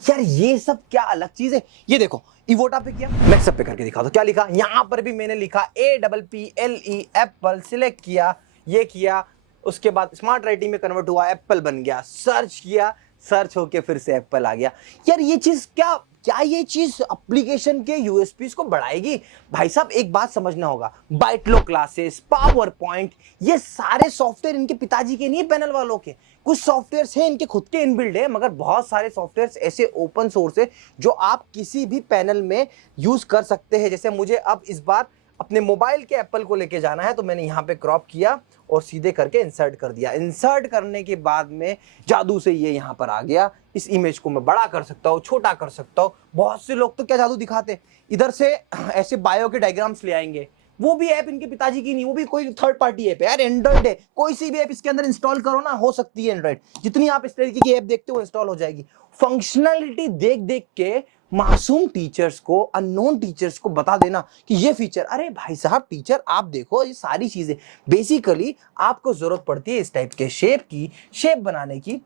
यार ये सब क्या अलग चीज है। ये देखो इवोटा पे किया, मैक्स पे करके दिखा दो, क्या लिखा, यहां पर भी मैंने लिखा APPLE एप्पल, सिलेक्ट किया, ये किया, उसके बाद स्मार्ट राइटिंग में कन्वर्ट हुआ, एप्पल बन गया, सर्च किया, सर्च होके फिर से एप्पल आ गया। यार ये चीज क्या ये चीज एप्लीकेशन के यूएसपीस को बढ़ाएगी? भाई साहब एक बात समझना होगा, बाइटलो क्लासेस, पावर पॉइंट, ये सारे सॉफ्टवेयर इनके पिताजी के नहीं, पैनल वालों के। कुछ सॉफ्टवेयर्स हैं इनके खुद के इनबिल्ड है, मगर बहुत सारे सॉफ्टवेयर्स ऐसे ओपन सोर्स है जो आप किसी भी पैनल में यूज कर सकते हैं। जैसे मुझे अब इस बार अपने मोबाइल के एप्पल को लेके जाना है, तो मैंने यहाँ पे क्रॉप किया और सीधे करके इंसर्ट कर दिया। इंसर्ट करने के बाद में जादू से ये यहाँ पर आ गया। इस इमेज को मैं बड़ा कर सकता हूँ, छोटा कर सकता हूँ। बहुत से लोग तो क्या जादू दिखाते, इधर से ऐसे बायो के डायग्राम्स ले आएंगे। वो भी ऐप इनके पिताजी की नहीं, वो भी कोई थर्ड पार्टी ऐप है यार, एंड्रॉइड है। कोई सी भी ऐप इसके अंदर इंस्टॉल करो ना, हो सकती है एंड्रॉइड। जितनी आप इस तरीके की ऐप देखते हो इंस्टॉल हो जाएगी। फंक्शनैलिटी देख देख के मासूम टीचर्स को, अननोन टीचर्स को बता देना कि ये फीचर, अरे भाई साहब टीचर आप देखो ये सारी चीजें, बेसिकली आपको जरूरत पड़ती है इस टाइप के शेप बनाने की।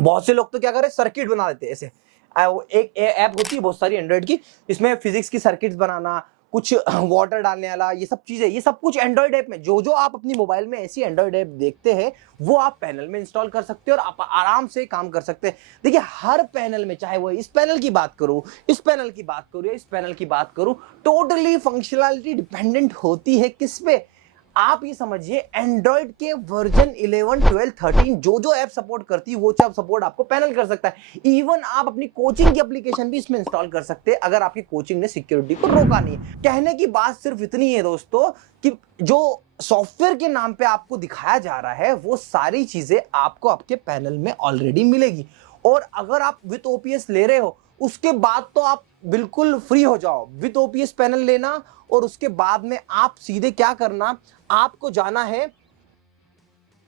बहुत से लोग तो क्या कर रहे हैं, सर्किट बना देते हैं ऐसे। एक ऐप होती है बहुत सारी एंड्रॉइड की, इसमें फिजिक्स की सर्किट्स बनाना, कुछ वाटर डालने वाला, ये सब चीजें, ये सब कुछ एंड्रॉइड ऐप में, जो आप अपनी मोबाइल में ऐसी एंड्रॉइड ऐप देखते हैं वो आप पैनल में इंस्टॉल कर सकते हो और आप आराम से काम कर सकते हैं। देखिए हर पैनल में, चाहे वो इस पैनल की बात करूं, इस पैनल की बात करूं या इस पैनल की बात करूं, टोटली फंक्शनैलिटी डिपेंडेंट होती है किस पे, आप ये समझिए एंड्रॉइड के वर्जन 11, 12, 13 जो ऐप सपोर्ट करती है वो सब सपोर्ट आपको पैनल कर सकता है। इवन आप अपनी कोचिंग की एप्लीकेशन भी इसमें इंस्टॉल कर सकते हैं, अगर आपकी कोचिंग ने सिक्योरिटी को रोका नहीं है। कहने की बात सिर्फ इतनी है दोस्तों कि जो सॉफ्टवेयर के नाम पे आपको दिखाया जा रहा है वो सारी चीजें आपको आपके पैनल में ऑलरेडी मिलेगी। और अगर आप विद ओपीएस ले रहे हो उसके बाद तो आप बिल्कुल फ्री हो जाओ, विद ओपीएस पैनल लेना और उसके बाद में आप सीधे क्या करना, आपको जाना है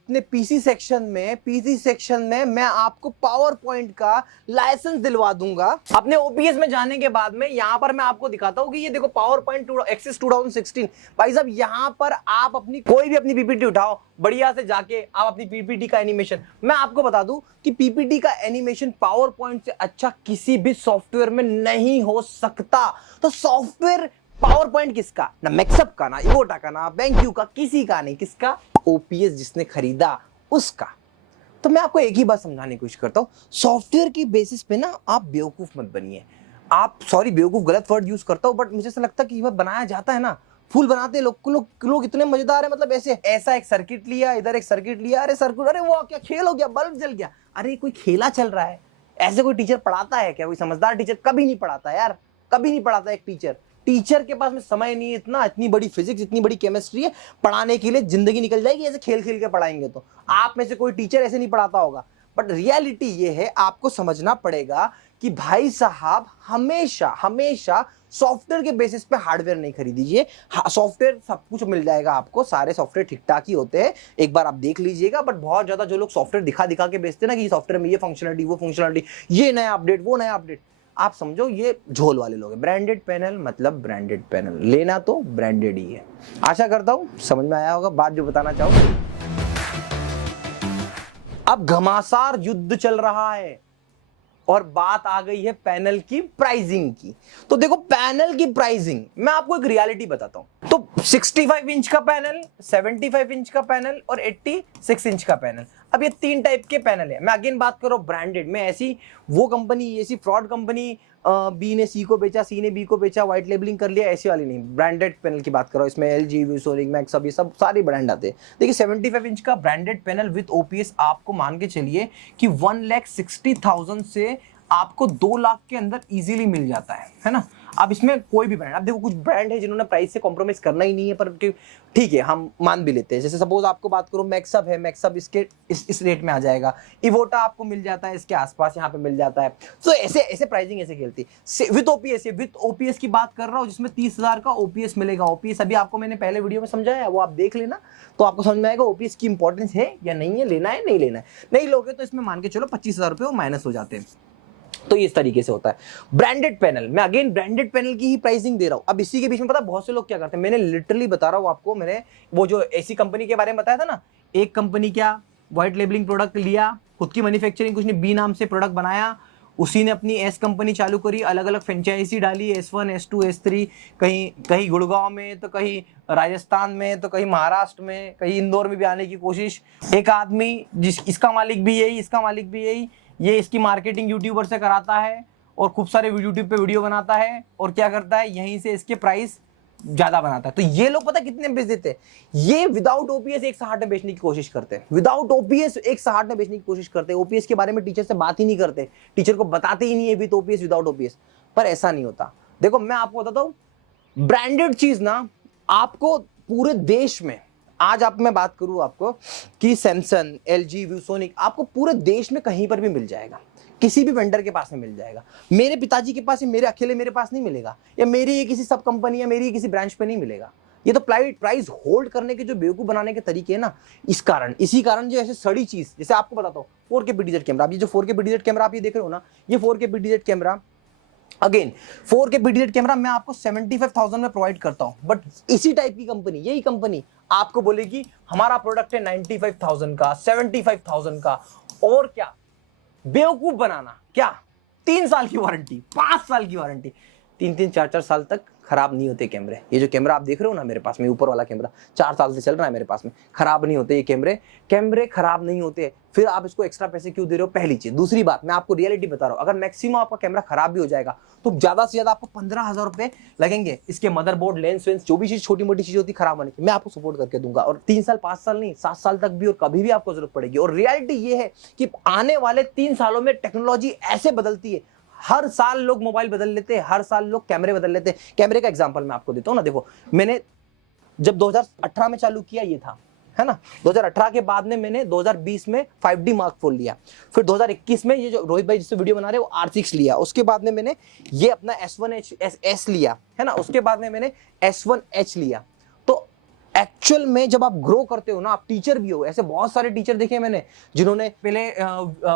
अपने पीसी सेक्शन में मैं आपको पावर पॉइंट का लाइसेंस दिलवा दूंगा। अपने ओपीएस में जाने के बाद में यहां पर मैं आपको दिखाता हूं कि ये देखो पावर पॉइंट एक्सेस 2016। भाई साहब यहां पर आप अपनी कोई भी अपनी पीपीटी उठाओ, बढ़िया से जाके आप अपनी पीपीटी का एनिमेशन, मैं आपको बता दूं कि पीपीटी का एनिमेशन पावर पॉइंट से अच्छा किसी भी सॉफ्टवेयर में नहीं हो सकता। तो सॉफ्टवेयर पावर पॉइंट किसका, ना मैक्सअप का, ना इवोटा का, ना बैंक्यू का, किसी का नहीं, किसका, ओपीएस जिसने खरीदा उसका। तो मैं आपको एक ही बात समझाने की कोशिश करता हूं, सॉफ्टवेयर की बेसिस पे ना आप बेवकूफ मत बनिए। आप, सॉरी बेवकूफ गलत वर्ड यूज करता हूं, बट मुझे ऐसा लगता है कि वह बनाया जाता है ना, फूल बनाते लोग इतने मजेदार है, मतलब ऐसा एक सर्किट लिया, इधर एक सर्किट लिया, अरे सर्किट, अरे वो क्या खेल हो गया, बल्ब जल गया, अरे कोई खेला चल रहा है। ऐसे कोई टीचर पढ़ाता है क्या? कोई समझदार टीचर कभी नहीं पढ़ाता यार, कभी नहीं पढ़ाता। एक टीचर के पास में समय नहीं है इतनी बड़ी फिजिक्स, इतनी बड़ी केमिस्ट्री है पढ़ाने के लिए, जिंदगी निकल जाएगी ऐसे खेल खेल के पढ़ाएंगे तो। आप में से कोई टीचर ऐसे नहीं पढ़ाता होगा, बट रियलिटी ये है, आपको समझना पड़ेगा कि भाई साहब हमेशा सॉफ्टवेयर के बेसिस पे हार्डवेयर नहीं खरीदीजिए। सॉफ्टवेयर सब कुछ मिल जाएगा आपको, सारे सॉफ्टवेयर ठीक ठाक ही होते हैं, एक बार आप देख लीजिएगा। बट बहुत ज्यादा जो लोग सॉफ्टवेयर दिखा के बेचते हैं ना कि सॉफ्टवेयर में ये फंक्शनलिटी, वो फंक्शनलिटी, ये नया अपडेट, वो नया अपडेट, आप समझो ये झोल वाले लोग हैं। ब्रांडेड पैनल मतलब ब्रांडेड पैनल, लेना तो ब्रांडेड ही है। आशा करता हूं समझ में आया होगा बात जो बताना चाहूं। अब घमासान युद्ध चल रहा है और बात आ गई है पैनल की प्राइसिंग की। तो देखो पैनल की प्राइसिंग, मैं आपको एक रियलिटी बताता हूं। तो 65 इंच का पैनल, 75 इंच का पैनल और 86 इंच का पैनल, अब ये 3 टाइप के पैनल है। मैं अगेन बात करूं ब्रांडेड में, ऐसी वो कंपनी, ऐसी फ्रॉड कंपनी बी ने सी को बेचा, सी ने बी को बेचा, व्हाइट लेबलिंग कर लिया, ऐसी वाली नहीं। ब्रांडेड पैनल की बात करो, इसमें एलजी, विसोनिक, मैक्स, ये सब सारे ब्रांड आते हैं। देखिए 75 इंच का ब्रांडेड पैनल विद ओपीएस आपको मान के चलिए कि 1,60,000 से आपको 2 लाख के अंदर इजीली मिल जाता है ना। अब इसमें कोई भी ब्रांड, अब देखो कुछ ब्रांड है जिन्होंने प्राइस से कॉम्प्रोमाइज करना ही नहीं है, पर ठीक है हम मान भी लेते हैं। जैसे सपोज आपको बात करूं मैक्सअप है, मैक्सअप इसके इस रेट में आ जाएगा, इवोटा आपको मिल जाता है इसके आसपास, यहाँ पे मिल जाता है। तो ऐसे प्राइसिंग ऐसे खेलती है। विद ओपीएस की बात कर रहा हूँ जिसमें 30,000 का ओपीएस मिलेगा। ओपीएस अभी आपको मैंने पहले वीडियो में समझाया, वो आप देख लेना तो आपको समझ में आएगा ओपीएस की इंपॉर्टेंस है या नहीं है, लेना है नहीं लेना है। नहीं लोगे तो इसमें मान के चलो 25,000 रुपये माइनस हो जाते हैं। तो इस तरीके से होता है ब्रांडेड पैनल। मैं अगेन ब्रांडेड पैनल की ही प्राइसिंग दे रहा हूं। अब इसी के बीच में पता बहुत से लोग क्या करते हैं, मैंने लिटरली बता रहा हूं आपको, मैंने वो जो एसी कंपनी के बारे में बताया था ना, एक कंपनी क्या व्हाइट लेबलिंग प्रोडक्ट लिया, खुद की मैन्युफैक्चरिंग, कुछ नहीं, बी नाम से प्रोडक्ट बनाया, उसी ने अपनी एस कंपनी चालू करी, अलग अलग फ्रेंचाइजी डाली, S1, S2, S3, कहीं गुड़गांव में, तो कहीं राजस्थान में, तो कहीं महाराष्ट्र में, कहीं इंदौर में भी आने की कोशिश। एक आदमी इसका मालिक भी यही, इसका मालिक भी यही, ये इसकी मार्केटिंग यूट्यूबर से कराता है और खूब सारे यूट्यूब पे वीडियो बनाता है और क्या करता है, यहीं से इसके प्राइस ज्यादा बनाता है। तो ये लोग पता कितने बेच देते हैं, ये विदाउट ओपीएस 160 में बेचने की कोशिश करते हैं, विदाउट ओपीएस 160 में बेचने की कोशिश करते हैं। ओपीएस के बारे में टीचर से बात ही नहीं करते, टीचर को बताते ही नहीं है विद ओपीएस विदाउट ओपीएस। पर ऐसा नहीं होता। देखो मैं आपको बताता हूं, ब्रांडेड चीज ना आपको पूरे देश में, आज आप मैं बात करूं आपको कि सैमसंग, एलजी, विसोनिक आपको पूरे देश में कहीं पर भी मिल जाएगा, किसी भी वेंडर के पास में मिल जाएगा। मेरे पिताजी के पास, मेरे अकेले मेरे पास नहीं मिलेगा, या मेरी ही किसी सब कंपनी या मेरी ही किसी ब्रांच पे नहीं मिलेगा। ये तो प्राइस होल्ड करने के जो बेवकूफ बनाने के तरीके हैं ना, इसी कारण जो ऐसे सड़ी चीज, जैसे आपको बताता हूँ 4K PTZ कैमरा, आप ये जो 4K PTZ कैमरा आप ये देख रहे हो ना, ये 4K PTZ camera, again 4K PTZ camera मैं आपको 75,000 में प्रोवाइड करता हूं, बट इसी टाइप की कंपनी, यही कंपनी आपको बोलेगी हमारा प्रोडक्ट है 95,000 का, 75,000 का। और क्या बेवकूफ बनाना, क्या 3 साल की वारंटी, 5 साल की वारंटी, 3-3, 4-4 साल तक खराब नहीं होते कैमरे। ये जो कैमरा आप देख रहे हो ना मेरे पास में, ऊपर वाला कैमरा 4 साल से चल रहा है मेरे पास में, खराब नहीं होते ये कैमरे खराब नहीं होते। फिर आप इसको एक्स्ट्रा पैसे क्यों दे रहे हो, पहली चीज। दूसरी बात मैं आपको रियलिटी बता रहा हूं, अगर मैक्सिमम आपका कैमरा खराब भी हो जाएगा तो ज्यादा से ज्यादा आपको 15,000 रुपए लगेंगे। इसके मदरबोर्ड, लेंस वेंस, जो भी चीज छोटी मोटी चीज होती खराब होने की, मैं आपको सपोर्ट करके दूंगा। और 3 साल 5 साल नहीं, 7 साल तक भी, और कभी भी आपको जरूरत पड़ेगी। और रियलिटी ये है कि आने वाले 3 सालों में टेक्नोलॉजी ऐसे बदलती है, हर साल लोग मोबाइल बदल लेते हैं, हर साल लोग कैमरे बदल लेते हैं। कैमरे का एग्जांपल मैं आपको देता हूं ना, देखो मैंने जब 2018 में चालू किया ये था, है ना। 2018 के बाद में मैंने 2020 में 5D Mark IV लिया, फिर 2021 में ये जो रोहित भाई जिससे वीडियो बना रहे हैं वो R6 लिया, उसके बाद में मैंने ये अपना S1S लिया, है ना, उसके बाद में मैंने S1H लिया। तो एक्चुअल में जब आप ग्रो करते हो ना, आप टीचर भी हो, ऐसे बहुत सारे टीचर देखे मैंने जिन्होंने पहले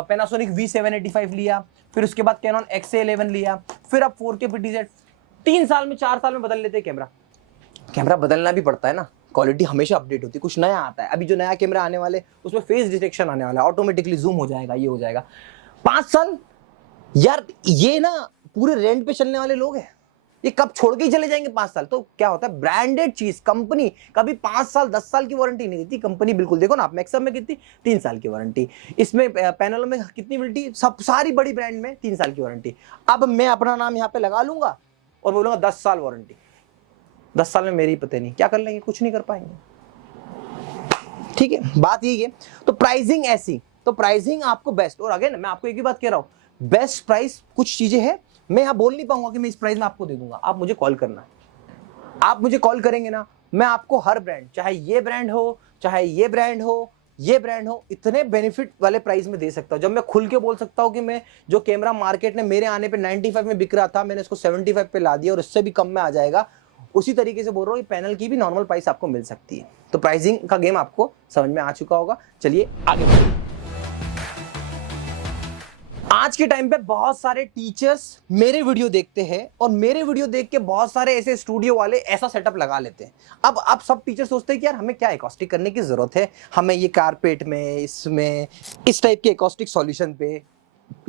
Panasonic V785 लिया, फिर उसके बाद Canon XA11 लिया, फिर आप 4K PTZ 3 साल में 4 साल में बदल लेते हैं कैमरा बदलना भी पड़ता है ना, क्वालिटी हमेशा अपडेट होती है, कुछ नया आता है। अभी जो नया कैमरा आने वाले उसमें फेस डिटेक्शन आने वाला है, ऑटोमेटिकली जूम हो जाएगा, ये हो जाएगा। 5 साल यार, ये ना पूरे रेंट पे चलने वाले लोग हैं, ये कब छोड़ के ही चले जाएंगे 5 साल। तो क्या होता है, ब्रांडेड चीज कंपनी कभी 5 साल 10 साल की वारंटी नहीं देती कंपनी, बिल्कुल। देखो ना आप मैक्सिमम में कितनी, 3 साल की वारंटी, इसमें पैनलों में कितनी मिलती, सब सारी बड़ी ब्रांड में 3 साल की वारंटी। अब मैं अपना नाम यहाँ पे लगा लूंगा और बोलूंगा 10 साल वारंटी, 10 साल में मेरी पता नहीं क्या कर लेंगे, कुछ नहीं कर पाएंगे। ठीक है, बात यही है। तो प्राइसिंग ऐसी, तो प्राइसिंग आपको बेस्ट, और अगेन मैं आपको एक ही बात कह रहा हूं, बेस्ट प्राइस कुछ चीजें हैं, मैं यहां बोल नहीं पाऊंगा कि मैं इस प्राइस में आपको दे दूंगा। आप मुझे कॉल करना है, आप मुझे कॉल करेंगे ना, मैं आपको हर ब्रांड, चाहे ये ब्रांड हो, चाहे ये ब्रांड हो, ये ब्रांड हो, इतने बेनिफिट वाले प्राइस में दे सकता हूं। जब मैं खुल के बोल सकता हूं कि मैं जो कैमरा मार्केट में मेरे आने पे 95 में बिक रहा था, मैंने इसको 75 पे ला दिया और इससे भी कम में आ जाएगा, उसी तरीके से बोल रहा हूं, पैनल की भी नॉर्मल प्राइस आपको मिल सकती है। तो प्राइसिंग का गेम आपको समझ में आ चुका होगा। चलिए आगे बढ़ते हैं। आज के टाइम पे बहुत सारे टीचर्स मेरे वीडियो देखते हैं और मेरे वीडियो देख के बहुत सारे ऐसे स्टूडियो वाले ऐसा सेटअप लगा लेते हैं। अब सब टीचर सोचते हैं कि यार हमें क्या एकॉस्टिक करने की जरूरत है, हमें ये कारपेट में, इसमें इस टाइप के एकॉस्टिक सॉल्यूशन पे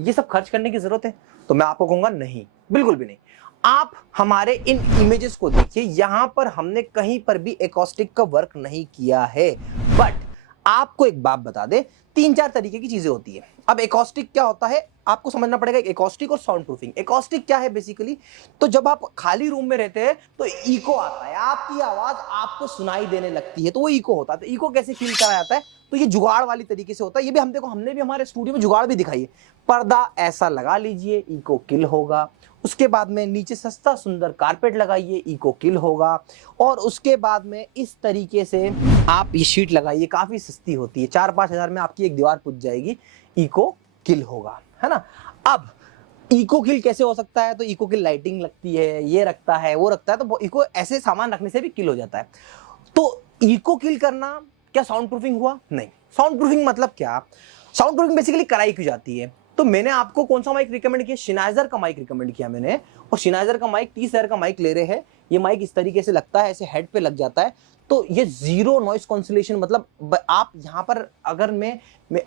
ये सब खर्च करने की जरूरत है। तो मैं आपको कहूंगा नहीं, बिल्कुल भी नहीं। आप हमारे इन इमेजेस को देखिए, यहां पर हमने कहीं पर भी एकॉस्टिक का वर्क नहीं किया है। बट आपको एक बात बता दे, 3-4 तरीके की चीजें होती है। अब एकॉस्टिक क्या होता है आपको समझना पड़ेगा, एकॉस्टिक और साउंड प्रूफिंग। एकॉस्टिक क्या है बेसिकली, तो जब आप खाली रूम में रहते हैं तो इको आता है, आपकी आवाज आपको सुनाई देने लगती है, तो वो इको होता है। तो इको कैसे फील कराया जाता है, तो ये जुगाड़ वाली तरीके से होता है। ये भी हम देखो, हमने भी हमारे स्टूडियो में जुगाड़ भी दिखाई है। पर्दा ऐसा लगा लीजिए, इको किल होगा। उसके बाद में नीचे सस्ता सुंदर कारपेट लगाइए, इको किल होगा। और उसके बाद में इस तरीके से आप ये शीट लगाइए, काफी सस्ती होती है, 4-5 हजार में आपकी एक दीवार पुज जाएगी, इको किल होगा, है ना। अब इको किल कैसे हो सकता है, तो इको किल लाइटिंग लगती है, ये रखता है, वो रखता है, तो इको ऐसे सामान रखने से भी किल हो जाता है। तो इको किल करना क्या साउंड प्रूफिंग हुआ? नहीं। साउंड प्रूफिंग मतलब क्या, साउंड प्रूफिंग बेसिकली कराई की जाती है। तो मैंने आपको कौन सा माइक रिकमेंड किया, शिनाइजर का माइक रिकमेंड किया मैंने, और शिनाइजर का माइक 30,000 का माइक ले रहे हैं। ये माइक इस तरीके से लगता है, ऐसे हेड पे लग जाता है, तो ये जीरो नॉइस कैंसिलेशन, मतलब आप यहाँ पर अगर मैं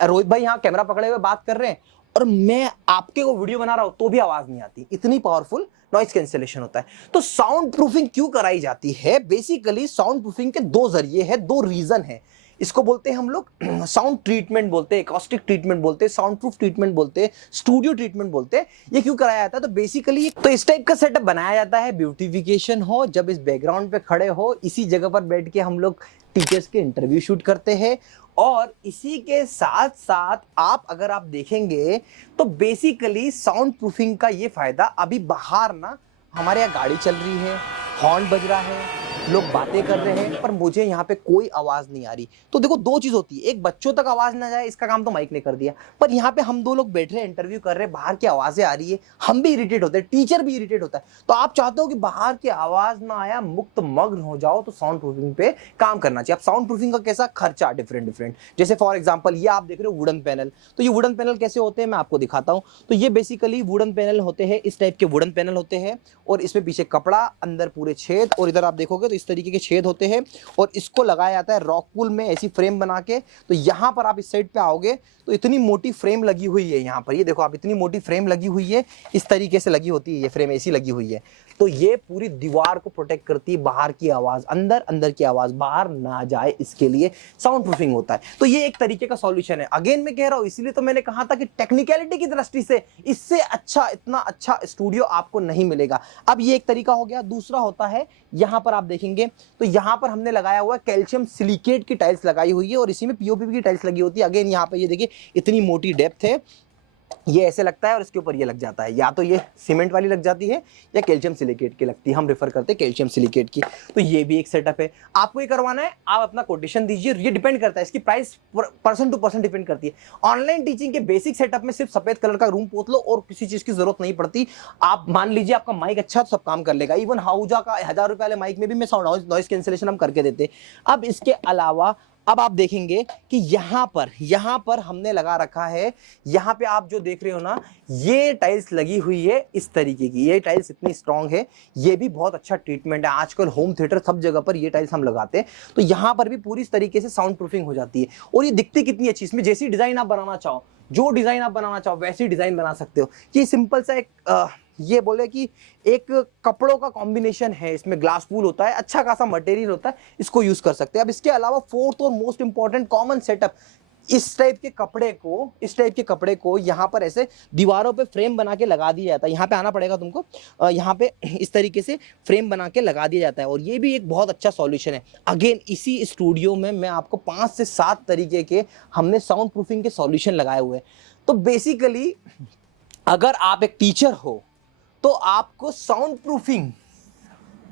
रोहित भाई यहाँ कैमरा पकड़े हुए बात कर रहे हैं और मैं आपके को वीडियो बना रहा हूं तो भी आवाज नहीं आती, इतनी पावरफुल नॉइस कैंसिलेशन होता है। तो साउंड प्रूफिंग क्यों कराई जाती है, बेसिकली साउंड प्रूफिंग के 2 जरिए है, 2 रीजन है। इसको बोलते हैं हम लोग साउंड ट्रीटमेंट बोलते हैं, एकॉस्टिक ट्रीटमेंट बोलते हैं, साउंड प्रूफ ट्रीटमेंट बोलते हैं, स्टूडियो ट्रीटमेंट बोलते हैं। ये क्यों कराया जाता है, तो बेसिकली तो इस टाइप का सेटअप बनाया जाता है, ब्यूटिफिकेशन हो, जब इस बैकग्राउंड पे खड़े हो, इसी जगह पर बैठ के हम लोग टीचर्स के इंटरव्यू शूट करते हैं। और इसी के साथ साथ अगर आप देखेंगे तो बेसिकली साउंड प्रूफिंग का ये फायदा, अभी बाहर ना हमारे यहाँ गाड़ी चल रही है, हॉर्न बज रहा है, लोग बातें कर रहे हैं, पर मुझे यहाँ पे कोई आवाज नहीं आ रही। तो देखो 2 चीज होती है, एक बच्चों तक आवाज ना जाए, इसका काम तो माइक ने कर दिया, पर यहाँ पे हम 2 लोग बैठ रहे हैं, इंटरव्यू कर रहे हैं, बाहर की आवाजें आ रही है, हम भी इरिटेट होते हैं, टीचर भी इरिटेट होता है। तो आप चाहते हो कि बाहर की आवाज ना आया, मुक्त मग्न हो जाओ, तो साउंड प्रूफिंग पे काम करना चाहिए। अब साउंड प्रूफिंग का कैसा खर्चा डिफरेंट, जैसे फॉर एग्जाम्पल ये आप देख रहे हो वुडन पैनल, तो ये वुडन पैनल कैसे होते हैं मैं आपको दिखाता हूँ। तो ये बेसिकली वुडन पैनल होते हैं, इस टाइप के वुडन पैनल होते हैं, और इसमें पीछे कपड़ा, अंदर पूरे छेद, और इधर आप देखोगे तो इस तरीके के छेद होते हैं, और इसको लगाया जाता है रॉकवूल में ऐसी फ्रेम बना के। तो यहां पर आप इस साइड पे आओगे तो इतनी मोटी फ्रेम लगी हुई है, यहां पर ये देखो आप, इतनी मोटी फ्रेम लगी हुई है, इस तरीके से लगी होती है, ये फ्रेम ऐसी लगी हुई है। तो ये पूरी दीवार को प्रोटेक्ट करती है, बाहर की आवाज अंदर की आवाज बाहर ना जाए, इसके लिए साउंड प्रूफिंग होता है। तो ये एक तरीके का सॉल्यूशन है। अगेन मैं कह रहा हूं, इसीलिए तो मैंने कहा था कि टेक्निकलिटी की दृष्टि से इससे अच्छा, इतना अच्छा स्टूडियो आपको नहीं मिलेगा। अब ये एक तरीका हो गया। दूसरा होता है, यहां पर आप देखेंगे तो यहां पर हमने लगाया हुआ कैल्शियम सिलिकेट की टाइल्स लगाई हुई है, और इसी में पीओपी की टाइल्स लगी होती है। अगेन यहां पर ये देखिए इतनी मोटी डेप्थ है, ये ऐसे लगता है और इसके ऊपर ये लग जाता है, या तो ये सीमेंट वाली लग जाती है या कैल्शियम सिलिकेट की लगती है, हम रेफर करते हैं कैल्शियम सिलिकेट की। तो ये भी एक सेटअप है। आपको ये करवाना है, आप अपना कोटेशन दीजिए, ये डिपेंड करता है, इसकी price person to person depend करती है। ऑनलाइन टीचिंग के बेसिक सेटअप में सिर्फ सफेद कलर का रूम पोत लो और किसी चीज की जरूरत नहीं पड़ती। आप मान लीजिए आपका माइक अच्छा तो सब काम कर लेगा। इवन हाउजा का 1000 रुपए वाले माइक में भी मैं साउंड नॉइस कैंसिलेशन हम करके देते। अब इसके अलावा अब आप देखेंगे कि यहां पर हमने लगा रखा है, यहां पे आप जो देख रहे हो ना, ये टाइल्स लगी हुई है इस तरीके की। ये टाइल्स इतनी स्ट्रांग है, ये भी बहुत अच्छा ट्रीटमेंट है। आजकल होम थिएटर सब जगह पर ये टाइल्स हम लगाते हैं, तो यहां पर भी पूरी तरीके से साउंड प्रूफिंग हो जाती है। और ये दिखती कितनी अच्छी, इसमें जैसी डिजाइन आप बनाना चाहो, जो डिजाइन आप बनाना चाहो वैसी डिजाइन बना सकते हो। ये सिंपल सा एक ये बोले कि एक कपड़ों का कॉम्बिनेशन है, इसमें ग्लास वूल होता है, अच्छा खासा मटेरियल होता है, इसको यूज कर सकते हैं। अब इसके अलावा फोर्थ और मोस्ट इंपॉर्टेंट कॉमन सेटअप, इस टाइप के कपड़े को यहाँ पर ऐसे दीवारों पे फ्रेम बना के लगा दिया जाता है। यहाँ पे आना पड़ेगा तुमको, यहाँ पे इस तरीके से फ्रेम बना के लगा दिया जाता है, और ये भी एक बहुत अच्छा सॉल्यूशन है। अगेन इसी स्टूडियो में मैं आपको 5 से 7 तरीके के हमने साउंड प्रूफिंग के सॉल्यूशन लगाए हुए हैं। तो बेसिकली अगर आप एक टीचर हो तो आपको साउंड प्रूफिंग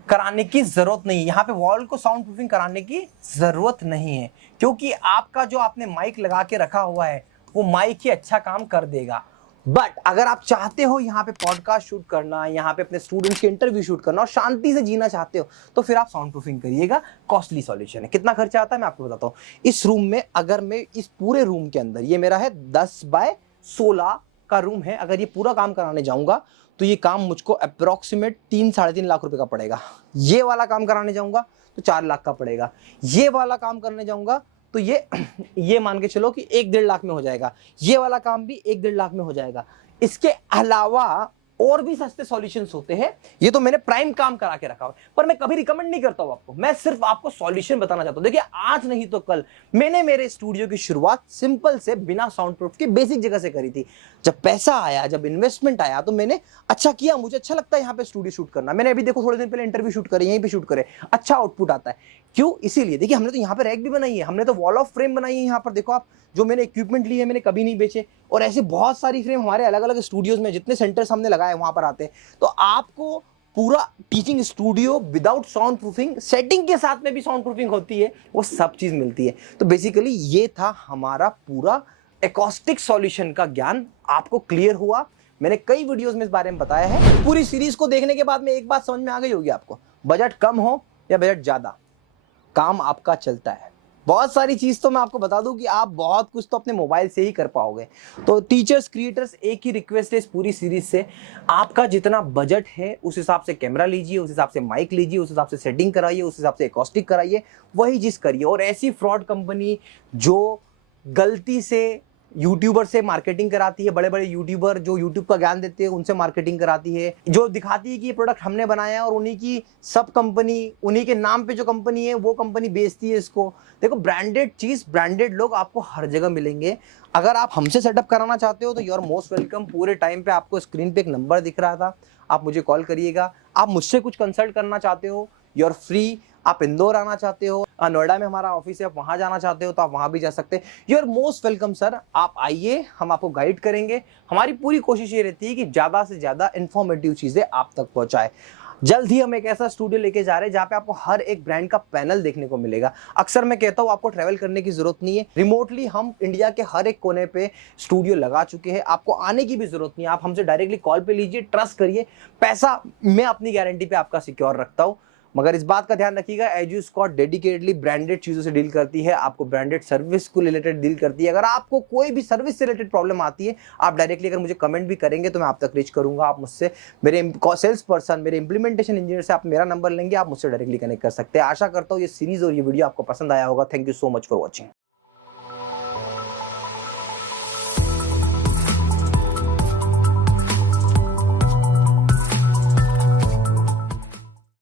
कराने की जरूरत नहीं है, यहाँ पे वॉल को साउंड प्रूफिंग कराने की जरूरत नहीं है, क्योंकि आपका जो आपने माइक लगा के रखा हुआ है वो माइक ही अच्छा काम कर देगा। बट अगर आप चाहते हो यहाँ पे पॉडकास्ट शूट करना, यहाँ पे अपने स्टूडेंट्स के इंटरव्यू शूट करना और शांति से जीना चाहते हो, तो फिर आप साउंड प्रूफिंग करिएगा। कॉस्टली सॉल्यूशन है। कितना खर्चा आता है मैं आपको बताता हूँ। इस रूम में अगर मैं इस पूरे रूम के अंदर, ये मेरा है 10 बाय 16 का रूम है, अगर ये पूरा काम कराने जाऊंगा तो ये काम मुझको अप्रोक्सीमेट 3-3.5 लाख रुपए का पड़ेगा। ये वाला काम कराने जाऊंगा तो 4 लाख का पड़ेगा। ये वाला काम करने जाऊंगा तो ये मान के चलो कि 1-1.5 लाख में हो जाएगा। ये वाला काम भी 1-1.5 लाख में हो जाएगा। इसके अलावा और भी सस्ते सॉल्यूशंस होते हैं। ये तो मैंने प्राइम काम करा के रखा हुआ, पर मैं कभी रिकमेंड नहीं करता हूं आपको, मैं सिर्फ आपको सॉल्यूशन बताना चाहता हूं। देखिए आज नहीं तो कल मैंने मेरे स्टूडियो की शुरुआत सिंपल से बिना साउंड प्रूफ की बेसिक जगह से करी थी। जब पैसा आया, जब इन्वेस्टमेंट आया, तो मैंने अच्छा किया, मुझे अच्छा लगता है यहाँ पे स्टूडियो शूट करना। मैंने अभी देखो थोड़े दिन पहले इंटरव्यू शूट करे, यहीं पे शूट करे, अच्छा आउटपुट आता है। क्यों? इसीलिए देखिए हमने तो यहाँ पे रैक भी बनाई है, हमने तो वॉल ऑफ फ्रेम बनाई है। यहाँ पर देखो आप, जो मैंने इक्विपमेंट लिए मैंने कभी नहीं बेचे, और ऐसे बहुत सारी फ्रेम हमारे अलग अलग स्टूडियोज में जितने सेंटर्स हमने लगाए वहां पर आते हैं। तो आपको पूरा teaching studio without sound proofing, setting के साथ में भी साउंड प्रूफिंग होती है, वो सब चीज मिलती है। तो बेसिकली ये था हमारा पूरा एकॉस्टिक सॉल्यूशन का ज्ञान। आपको क्लियर हुआ? मैंने कई वीडियोस में इस बारे में बताया है। पूरी सीरीज को देखने के बाद में एक बात समझ में आ गई होगी आपको, बजट कम हो या बजट ज्यादा, काम आपका चलता है। बहुत सारी चीज तो मैं आपको बता दूं कि आप बहुत कुछ तो अपने मोबाइल से ही कर पाओगे। तो टीचर्स क्रिएटर्स एक ही रिक्वेस्ट है इस पूरी सीरीज से, आपका जितना बजट है उस हिसाब से कैमरा लीजिए, उस हिसाब से माइक लीजिए, उस हिसाब से सेटिंग कराइए, उस हिसाब से एकॉस्टिक कराइए, वही चीज करिए। और ऐसी फ्रॉड कंपनी जो गलती से यूट्यूबर से मार्केटिंग कराती है, बड़े बड़े यूट्यूबर जो यूट्यूब का ज्ञान देते हैं उनसे मार्केटिंग कराती है, जो दिखाती है कि ये प्रोडक्ट हमने बनाया है और उन्हीं की सब कंपनी, उन्हीं के नाम पे जो कंपनी है वो कंपनी बेचती है इसको। देखो ब्रांडेड चीज, ब्रांडेड लोग आपको हर जगह मिलेंगे। अगर आप हमसे सेटअप कराना चाहते हो तो यू आर मोस्ट वेलकम। पूरे टाइम पे आपको स्क्रीन पे एक नंबर दिख रहा था, आप मुझे कॉल करिएगा। आप मुझसे कुछ कंसल्ट करना चाहते हो, यू आर फ्री। आप इंदौर आना चाहते हो, नोएडा में हमारा ऑफिस है, आप वहां जाना चाहते हो तो आप वहां भी जा सकते हैं। You are most welcome sir, आप आइए, हम आपको गाइड करेंगे। हमारी पूरी कोशिश ये रहती है कि ज्यादा से ज्यादा इंफॉर्मेटिव चीजें आप तक पहुंचाए। जल्द ही हम एक ऐसा स्टूडियो लेके जा रहे हैं जहां पे आपको हर एक ब्रांड का पैनल देखने को मिलेगा। अक्सर मैं कहता हूं आपको ट्रैवल करने की जरूरत नहीं है, रिमोटली हम इंडिया के हर एक कोने पे स्टूडियो लगा चुके हैं। आपको आने की भी जरूरत नहीं है, आप हमसे डायरेक्टली कॉल पे लीजिए, ट्रस्ट करिए। पैसा मैं अपनी गारंटी पे आपका सिक्योर रखता हूं, मगर इस बात का ध्यान रखिएगा एजुस्कॉट डेडिकेटली ब्रांडेड चीजों से डील करती है, आपको ब्रांडेड सर्विस को रिलेटेड डील करती है। अगर आपको कोई भी सर्विस से रिलेटेड प्रॉब्लम आती है, आप डायरेक्टली अगर मुझे कमेंट भी करेंगे तो मैं आप तक रीच करूंगा। आप मुझसे, मेरे सेल्स पर्सन, मेरे इंप्लीमेंटेशन इंजीनियर से आप मेरा नंबर लेंगे, आप मुझसे डायरेक्टली कनेक्ट कर सकते हैं। आशा करता हूँ ये सीरीज और ये वीडियो आपको पसंद आया होगा। Thank you so much for watching.